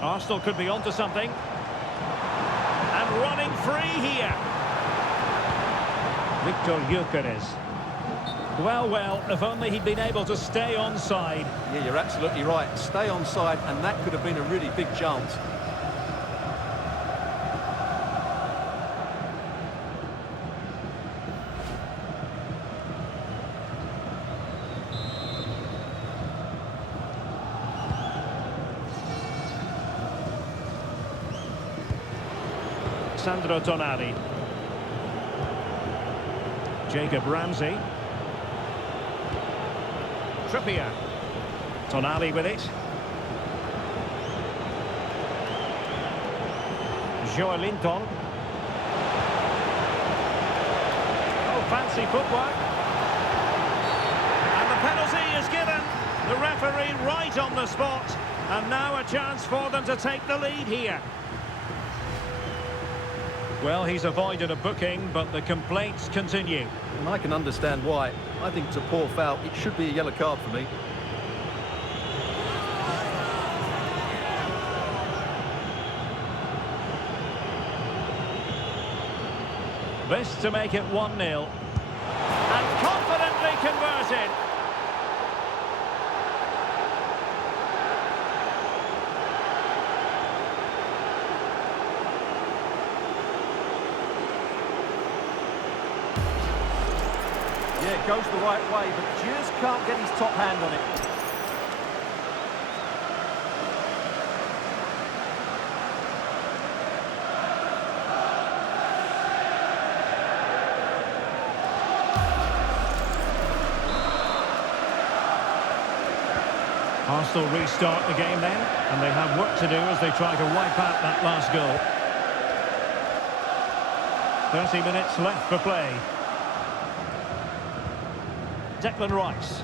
Arsenal could be onto something. And running free here. Victor Gyökeres. Well, if only he'd been able to stay onside. Yeah, you're absolutely right. Stay onside, and that could have been a really big chance. Sandro Tonali. Jacob Ramsey. Trippier. Tonali with it. Linton. Oh, fancy footwork. And the penalty is given. The referee right on the spot. And now a chance for them to take the lead here. Well, he's avoided a booking, but the complaints continue. And I can understand why. I think it's a poor foul. It should be a yellow card for me. This to make it 1-0. And confidently converted. Yeah, it goes the right way, but just can't get his top hand on it. Arsenal restart the game then, and they have work to do as they try to wipe out that last goal. 30 minutes left for play. Declan Rice.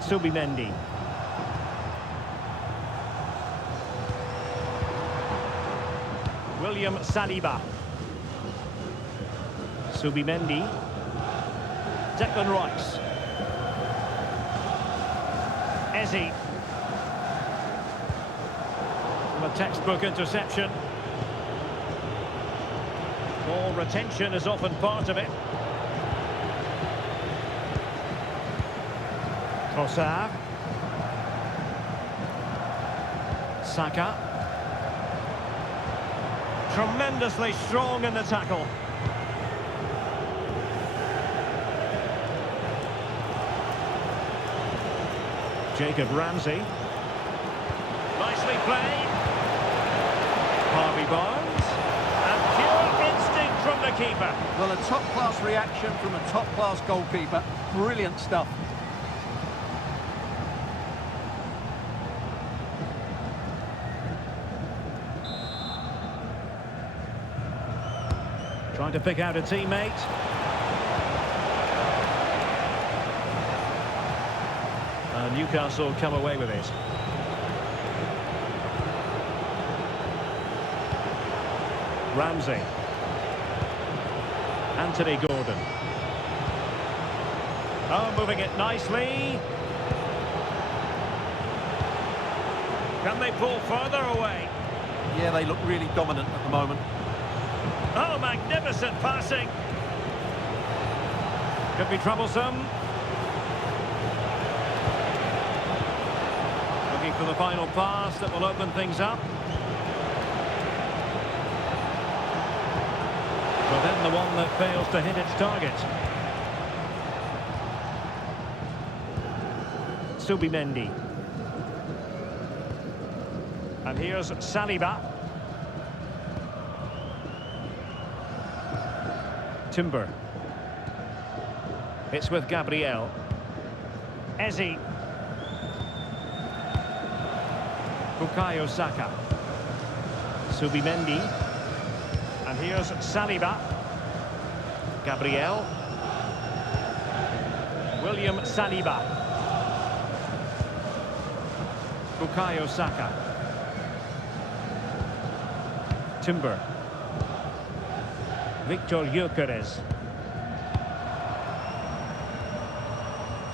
Subimendi. William Saliba. Subimendi. Declan Rice. Eze. A textbook interception. Ball retention is often part of it. Trossard. Saka. Tremendously strong in the tackle. Jacob Ramsey. Nicely played. Harvey Barnes. And pure instinct from the keeper. Well, a top-class reaction from a top-class goalkeeper. Brilliant stuff. Trying to pick out a teammate. And Newcastle come away with it. Ramsey. Anthony Gordon. Oh, moving it nicely. Can they pull further away? Yeah, they look really dominant at the moment. Oh, magnificent passing. Could be troublesome. Looking for the final pass that will open things up. But then the one that fails to hit its target. Subimendi. And here's Saliba. Timber. It's with Gabriel. Eze. Bukayo Saka. Subimendi. And here's Saliba. Gabriel. William Saliba. Bukayo Saka. Timber. Victor Gyökeres.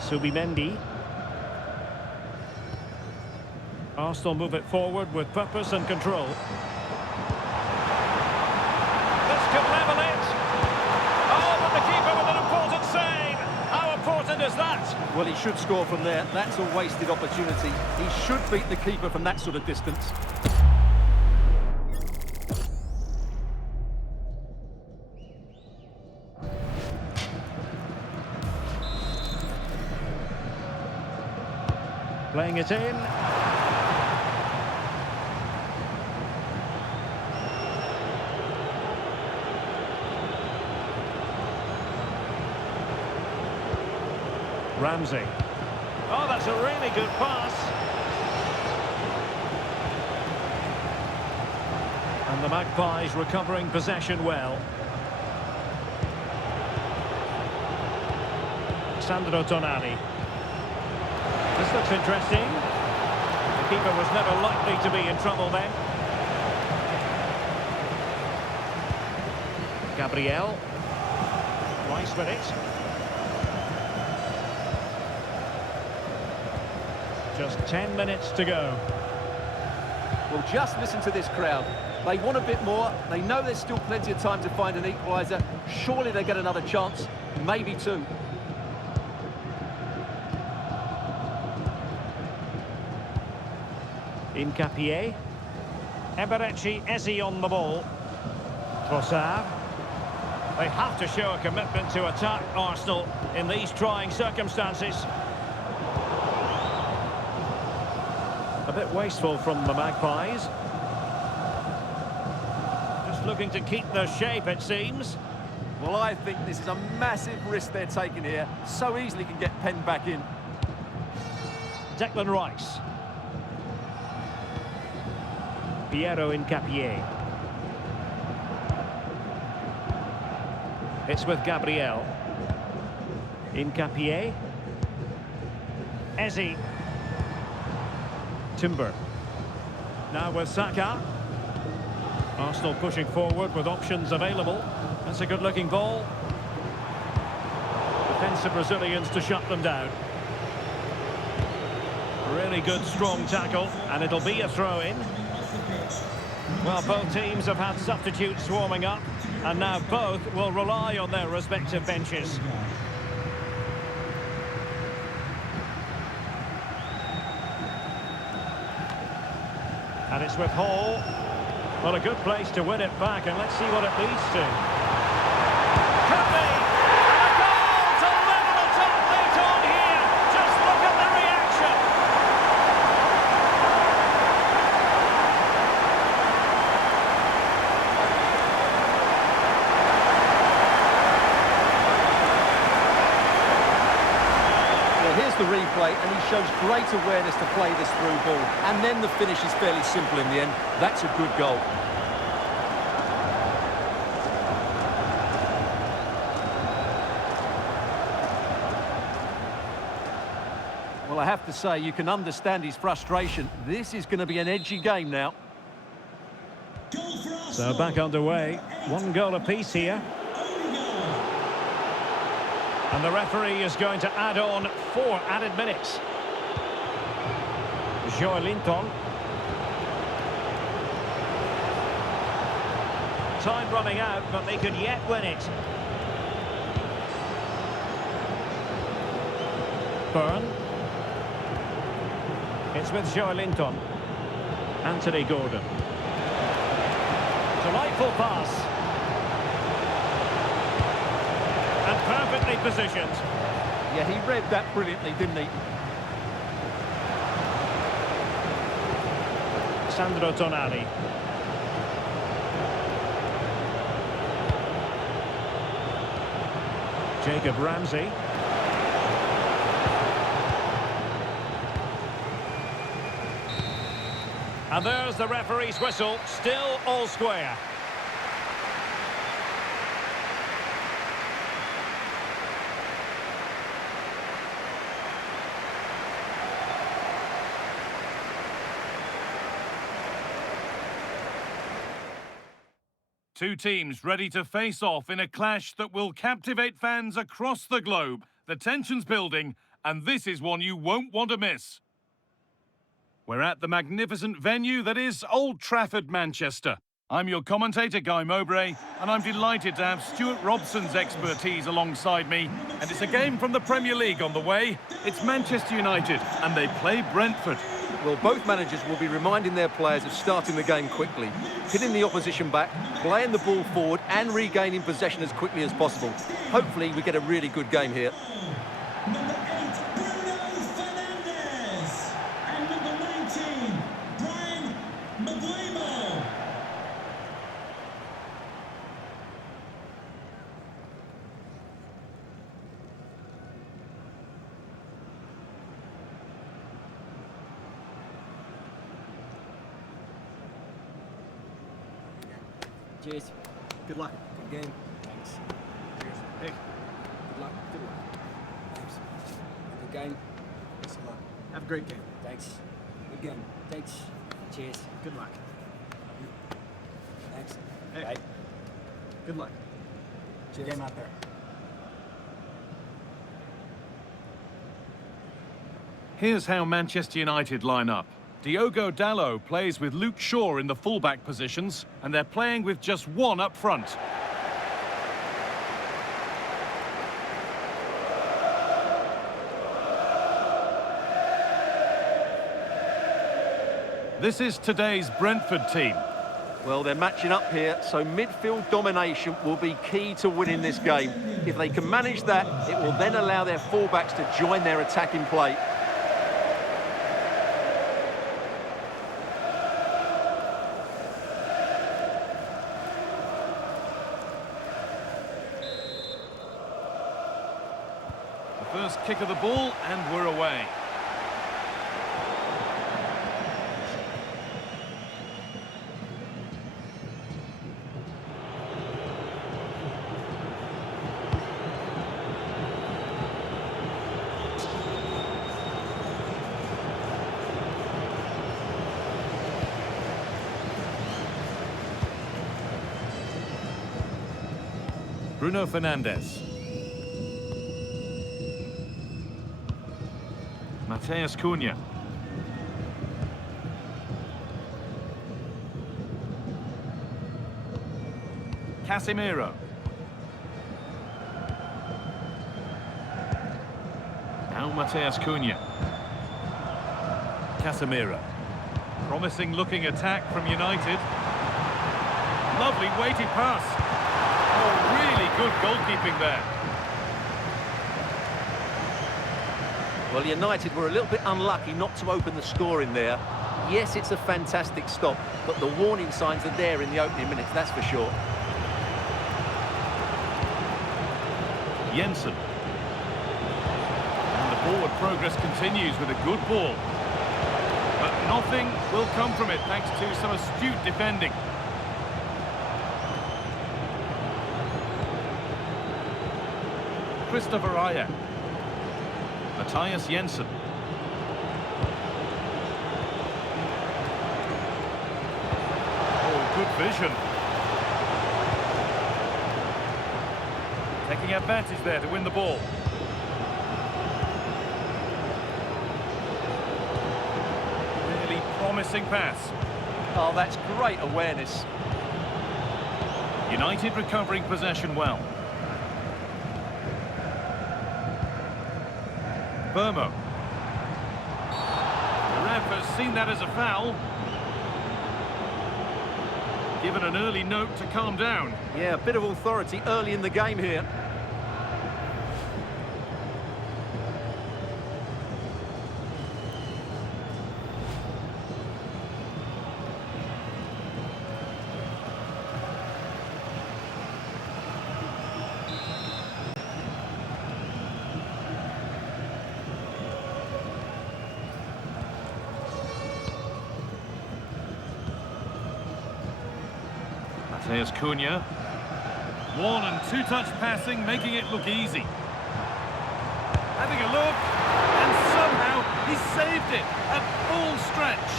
Subimendi. Arsenal move it forward with purpose and control. This could level it. Oh, but the keeper with an important save. How important is that? Well, he should score from there. That's a wasted opportunity. He should beat the keeper from that sort of distance. Playing it in. Ramsey. Oh, that's a really good pass. And the Magpies recovering possession well. Sandro Tonali. This looks interesting. The keeper was never likely to be in trouble then. Gabriel. Rice with it. Just 10 minutes to go. Well, just listen to this crowd. They want a bit more. They know there's still plenty of time to find an equaliser. Surely they get another chance, maybe two. Incapié. Eberechi Eze on the ball. Trossard. They have to show a commitment to attack Arsenal in these trying circumstances. A bit wasteful from the Magpies. Just looking to keep their shape, it seems. Well, I think this is a massive risk they're taking here. So easily can get penned back in. Declan Rice. Piero Incapié. It's with Gabriel. Incapié. Eze. Timber. Now with Saka. Arsenal pushing forward with options available. That's a good-looking ball. Defensive Brazilians to shut them down. Really good, strong tackle, and it'll be a throw-in. Well, both teams have had substitutes warming up, and now both will rely on their respective benches. And it's with Hall. Well, a good place to win it back, and let's see what it leads to. Could be! And a goal to level the top late on here! Just look at the reaction! Well, here's the replay, and he shows great awareness to play this through ball. And then the finish is fairly simple in the end. That's a good goal. Well, I have to say, you can understand his frustration. This is going to be an edgy game now. So back underway. One goal apiece here. And the referee is going to add on 4 added minutes. Joelinton. Time running out, but they could yet win it. Byrne. It's with Joelinton. Anthony Gordon. Delightful pass. And perfectly positioned. Yeah, he read that brilliantly, didn't he? Sandro Tonali. Jacob Ramsey. And there's the referee's whistle, still all square. Two teams ready to face off in a clash that will captivate fans across the globe. The tension's building, and this is one you won't want to miss. We're at the magnificent venue that is Old Trafford, Manchester. I'm your commentator, Guy Mowbray, and I'm delighted to have Stuart Robson's expertise alongside me. And it's a game from the Premier League on the way. It's Manchester United, and they play Brentford. Well, both managers will be reminding their players of starting the game quickly, hitting the opposition back, playing the ball forward and regaining possession as quickly as possible. Hopefully we get a really good game here. Number 8, Bruno Fernandes. And number 19, Brian Maguimo. Cheers. Good luck. Good game. Thanks. Cheers. Hey. Good luck. Good luck. Thanks. Good game. Thanks a lot. Have a great game. Thanks. Good game. Thanks. Cheers. Good luck. Thanks. Hey. Bye. Good luck. Cheers. Game out there. Here's how Manchester United line up. Diogo Dalot plays with Luke Shaw in the fullback positions, and they're playing with just one up front. This is today's Brentford team. Well, they're matching up here, so midfield domination will be key to winning this game. If they can manage that, it will then allow their fullbacks to join their attacking play. First kick of the ball, and we're away. Bruno Fernandes. Mateus Cunha. Casemiro. Now Mateus Cunha. Casemiro. Promising looking attack from United. Lovely weighted pass. Oh, really good goalkeeping there. Well, United were a little bit unlucky not to open the scoring there. Yes, it's a fantastic stop, but the warning signs are there in the opening minutes, that's for sure. Jensen. And the forward progress continues with a good ball. But nothing will come from it thanks to some astute defending. Christopher Ayer. Matthias Jensen. Oh, good vision. Taking advantage there to win the ball. Really promising pass. Oh, that's great awareness. United recovering possession well. Burmo. The ref has seen that as a foul. Given an early note to calm down. Yeah, a bit of authority early in the game here. There's Cunha. One and two-touch passing, making it look easy. Having a look, and somehow he saved it at full stretch.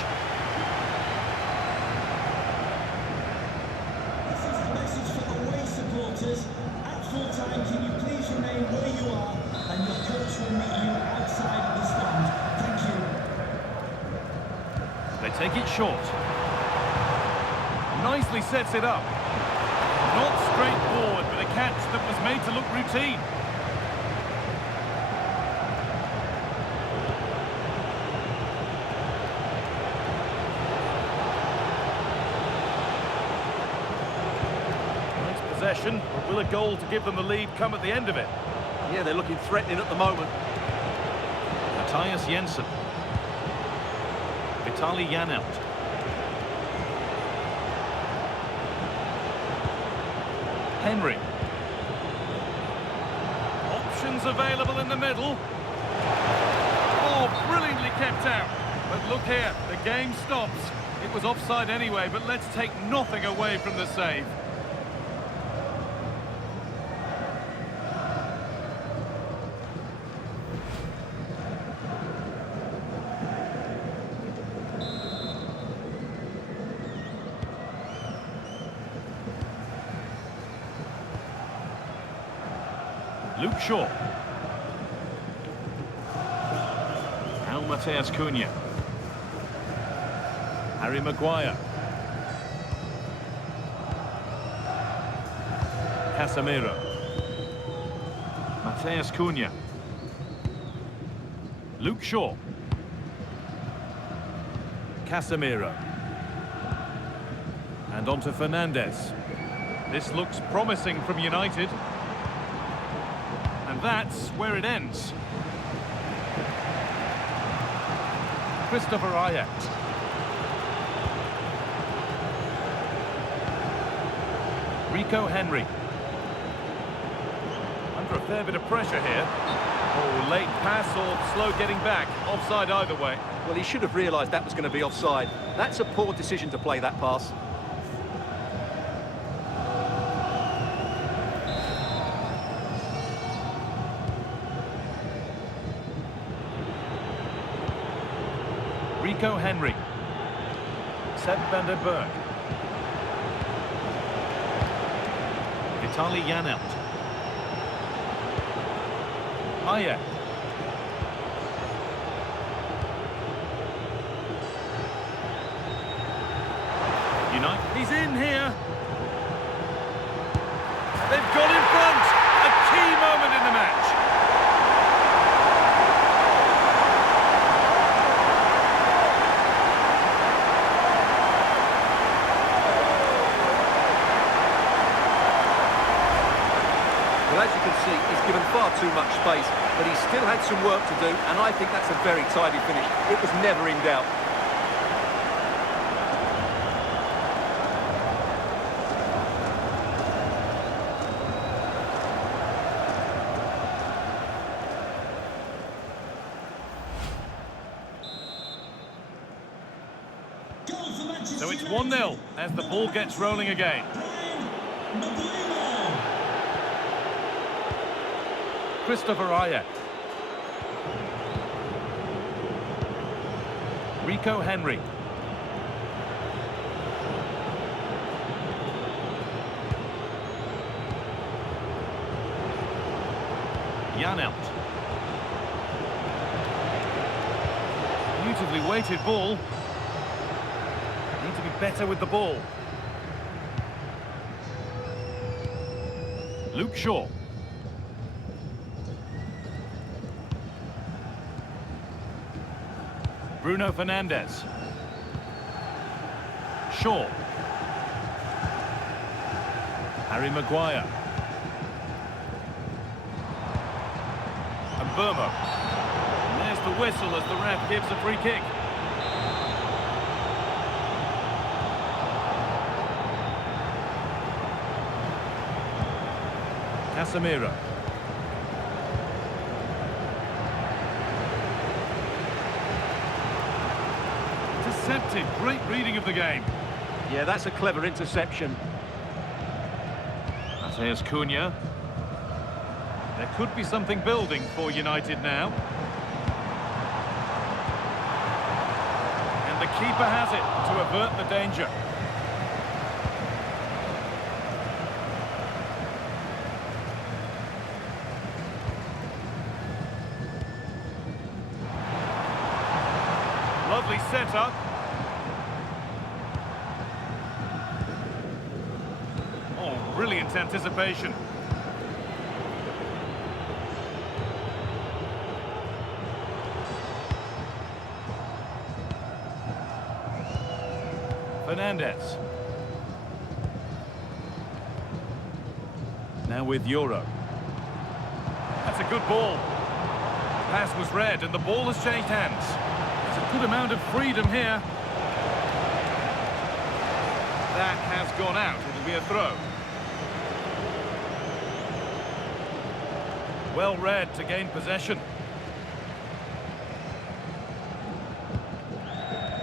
This is the message for away supporters. At full time, can you please remain where you are, and your coach will meet you outside of the stand. Thank you. They take it short. Nicely sets it up. Not straightforward, but a catch that was made to look routine. Nice possession, but will a goal to give them the lead come at the end of it? Yeah, they're looking threatening at the moment. Matthias Jensen. Vitaly Janelt. Henry. Options available in the middle. Oh, brilliantly kept out. But look here, the game stops. It was offside anyway, but let's take nothing away from the save. Luke Shaw. Now Mateus Cunha. Harry Maguire. Casemiro. Mateus Cunha. Luke Shaw. Casemiro. And on to Fernandes. This looks promising from United. And that's where it ends. Christopher Ayer. Rico Henry. Under a fair bit of pressure here. Oh, late pass or slow getting back. Offside either way. Well, he should have realised that was going to be offside. That's a poor decision to play that pass. Rico Henry. Sepp van der Berg. Vitaly Janelt. Ayer. United. He's in here. They've got in front. A key moment in the match. Well, as you can see, he's given far too much space, but he still had some work to do, and I think that's a very tidy finish. It was never in doubt. So it's 1-0 as the ball gets rolling again. Christopher Ayat. Rico Henry. Janelt. Beautifully weighted ball. Need to be better with the ball. Luke Shaw. Bruno Fernandes. Shaw. Harry Maguire. And Burma. And there's the whistle as the ref gives a free kick. Casemiro. Intercepted. Great reading of the game. Yeah, that's a clever interception. Matheus Cunha. There could be something building for United now. And the keeper has it to avert the danger. Lovely setup. Oh, brilliant anticipation. Fernandes. Now with Euro. That's a good ball. Pass was read and the ball has changed hands. There's a good amount of freedom here. That has gone out. It'll be a throw. Well read to gain possession.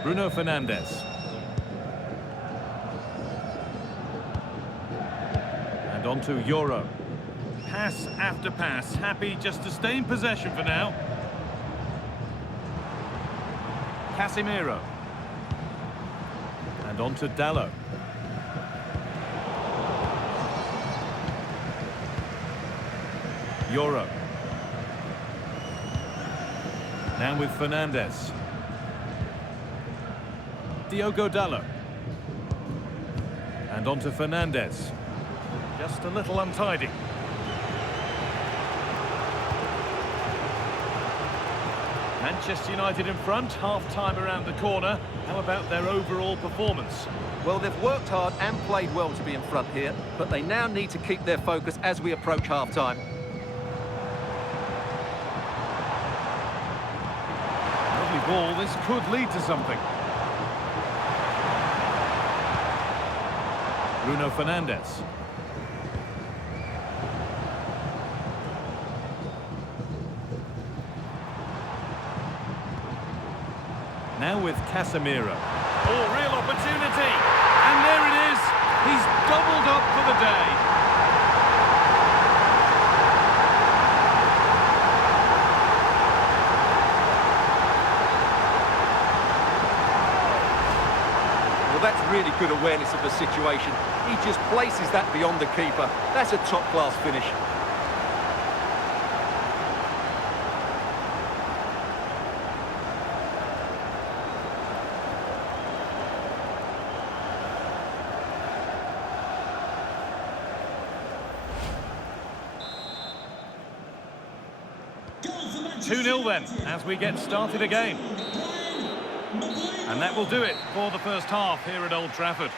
Bruno Fernandes. And on to Euro. Pass after pass. Happy just to stay in possession for now. Casemiro. And on to Dalot. Euro. Now with Fernandes. Diogo Dalot. And on to Fernandes. Just a little untidy. Manchester United in front, half-time around the corner. How about their overall performance? Well, they've worked hard and played well to be in front here, but they now need to keep their focus as we approach half-time. Lovely ball, this could lead to something. Bruno Fernandes. Now with Casemiro. Oh, real opportunity. And there it is. He's doubled up for the day. Well, that's really good awareness of the situation. He just places that beyond the keeper. That's a top-class finish. 2-0 then, as we get started again. And that will do it for the first half here at Old Trafford.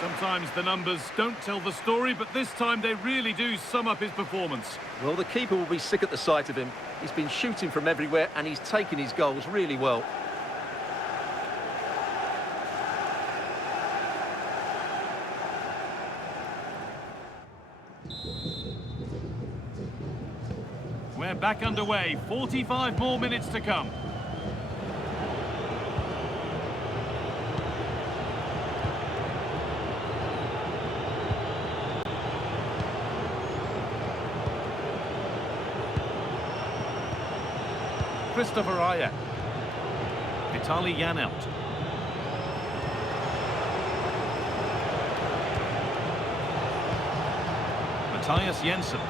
Sometimes the numbers don't tell the story, but this time they really do sum up his performance. Well, the keeper will be sick at the sight of him. He's been shooting from everywhere and he's taken his goals really well. We're back underway, 45 more minutes to come. Christopher Ayer. Vitaly Janelt. Matthias Jensen.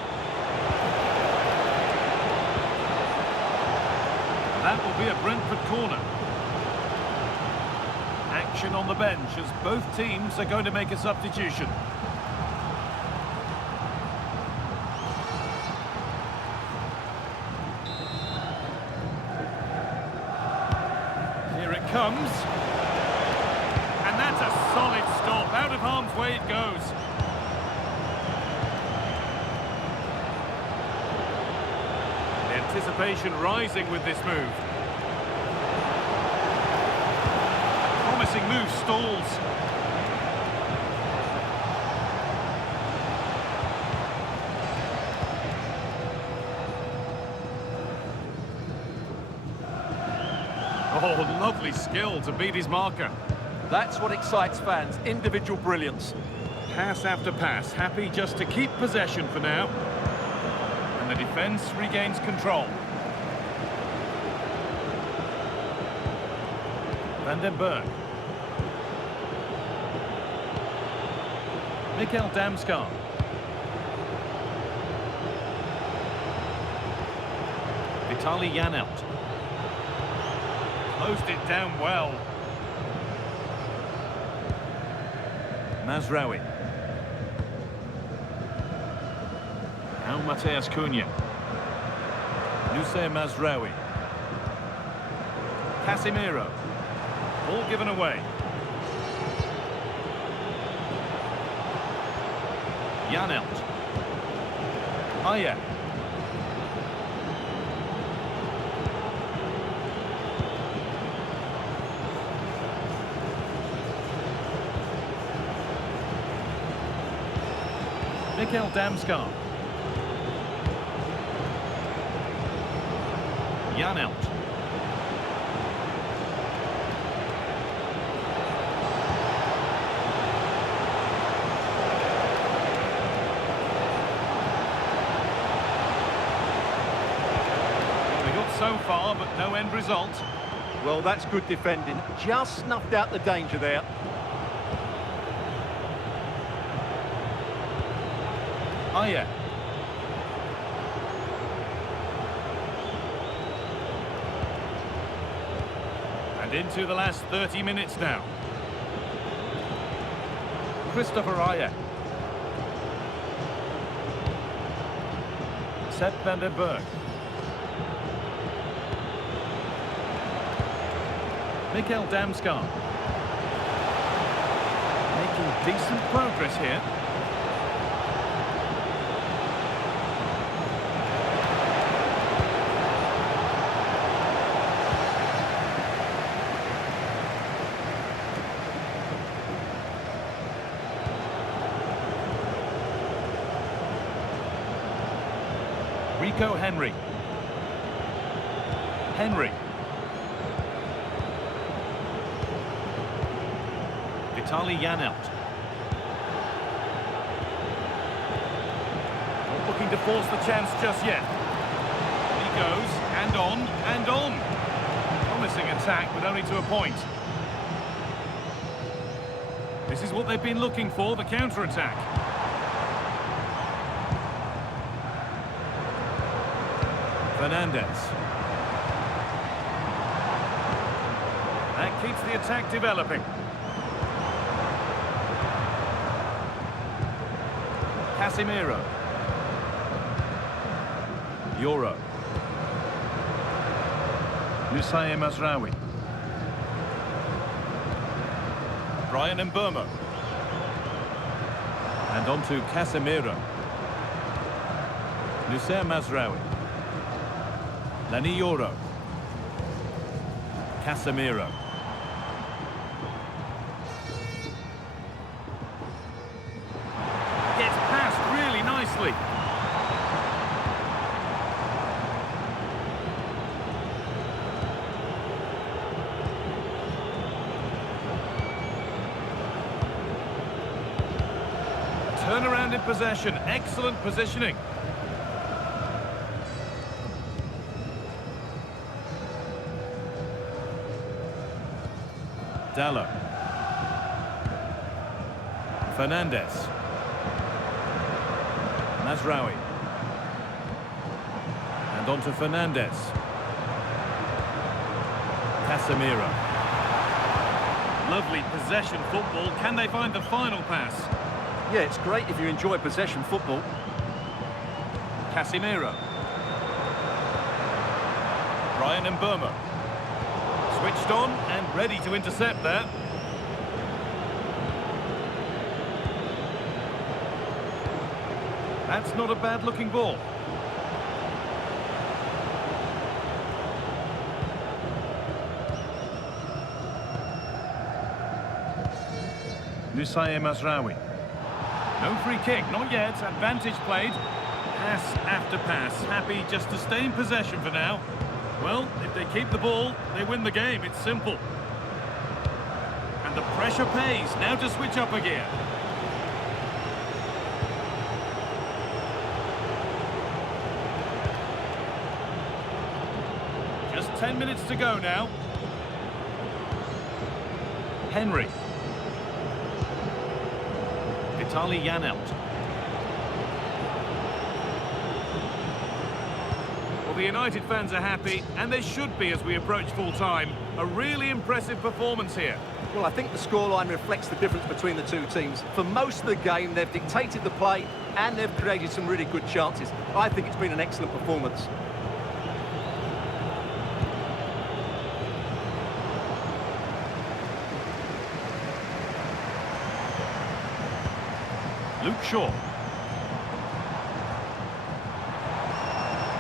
That will be a Brentford corner. Action on the bench as both teams are going to make a substitution. Here it comes. And that's a solid stop. Out of harm's way it goes. Anticipation rising with this move. Promising move stalls. Oh, lovely skill to beat his marker. That's what excites fans, individual brilliance. Pass after pass, happy just to keep possession for now. And the defence regains control. Van den Berg. Mikkel Damsgaard. Vitaly Janelt. Closed it down well. Mazraoui. Now Mateus Cunha. Nuse Mazraoui. Casemiro. Ball given away. Janelt. Ayer. Mikkel Damsgaard. Janelt. We got so far, but no end result. Well, that's good defending. Just snuffed out the danger there. Ayer. And into the last 30 minutes now. Christopher Ayer. Sepp van den Berg. Mikkel Damsgaard. Making decent progress here. Rico Henry. Henry. Vitaly Janelt. Not looking to force the chance just yet. He goes, and on, and on. Promising attack, but only to a point. This is what they've been looking for, the counter-attack. Fernandez. That keeps the attack developing. Casemiro. Euro. Nusayr Mazraoui. Brian Mbeumo. And on to Casemiro. Nusayr Mazraoui. Lenny Euro. Casemiro. Gets past really nicely. Turnaround in possession. Excellent positioning. Dallo. Fernandez. Mazraoui. And on to Fernandez. Casemiro. Lovely possession football. Can they find the final pass? Yeah, it's great if you enjoy possession football. Casemiro. Brian Mbeumo. Switched on and ready to intercept there. That's not a bad looking ball. Nusayr Mazraoui. No free kick, not yet. Advantage played. Pass after pass. Happy just to stay in possession for now. Well, if they keep the ball, they win the game. It's simple. And the pressure pays. Now to switch up a gear. Just 10 minutes to go now. Henry. Vitaly Janelt. Well, the United fans are happy, and they should be as we approach full time. A really impressive performance here. Well, I think the scoreline reflects the difference between the two teams. For most of the game, they've dictated the play, and they've created some really good chances. I think it's been an excellent performance. Luke Shaw.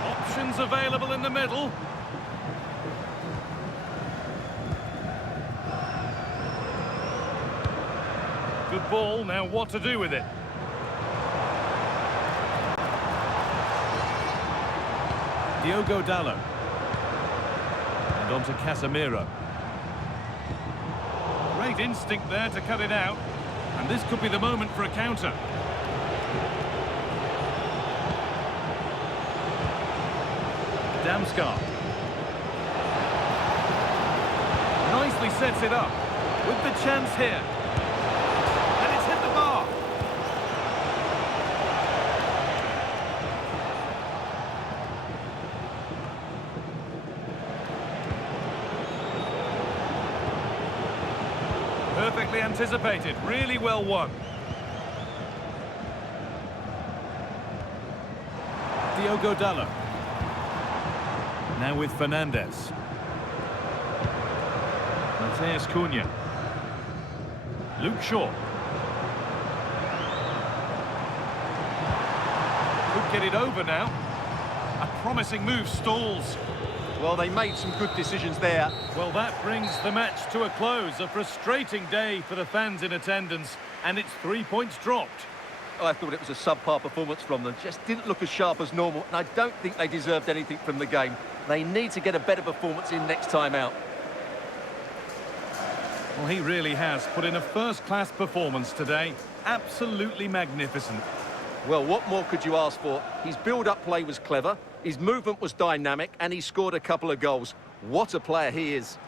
Options available in the middle. Good ball, now what to do with it? Diogo Dallo. And on to Casemiro. Great instinct there to cut it out. And this could be the moment for a counter. Damsgaard. Nicely sets it up. With the chance here. And it's hit the bar. Perfectly anticipated. Really well won. Diogo Dallo. Now with Fernandez. Matheus Cunha. Luke Shaw. Could get it over now. A promising move stalls. Well, they made some good decisions there. Well, that brings the match to a close. A frustrating day for the fans in attendance, and it's 3 points dropped. I thought it was a subpar performance from them. Just didn't look as sharp as normal, and I don't think they deserved anything from the game. They need to get a better performance in next time out. Well, he really has put in a first-class performance today. Absolutely magnificent. Well, what more could you ask for? His build-up play was clever, his movement was dynamic, and he scored a couple of goals. What a player he is.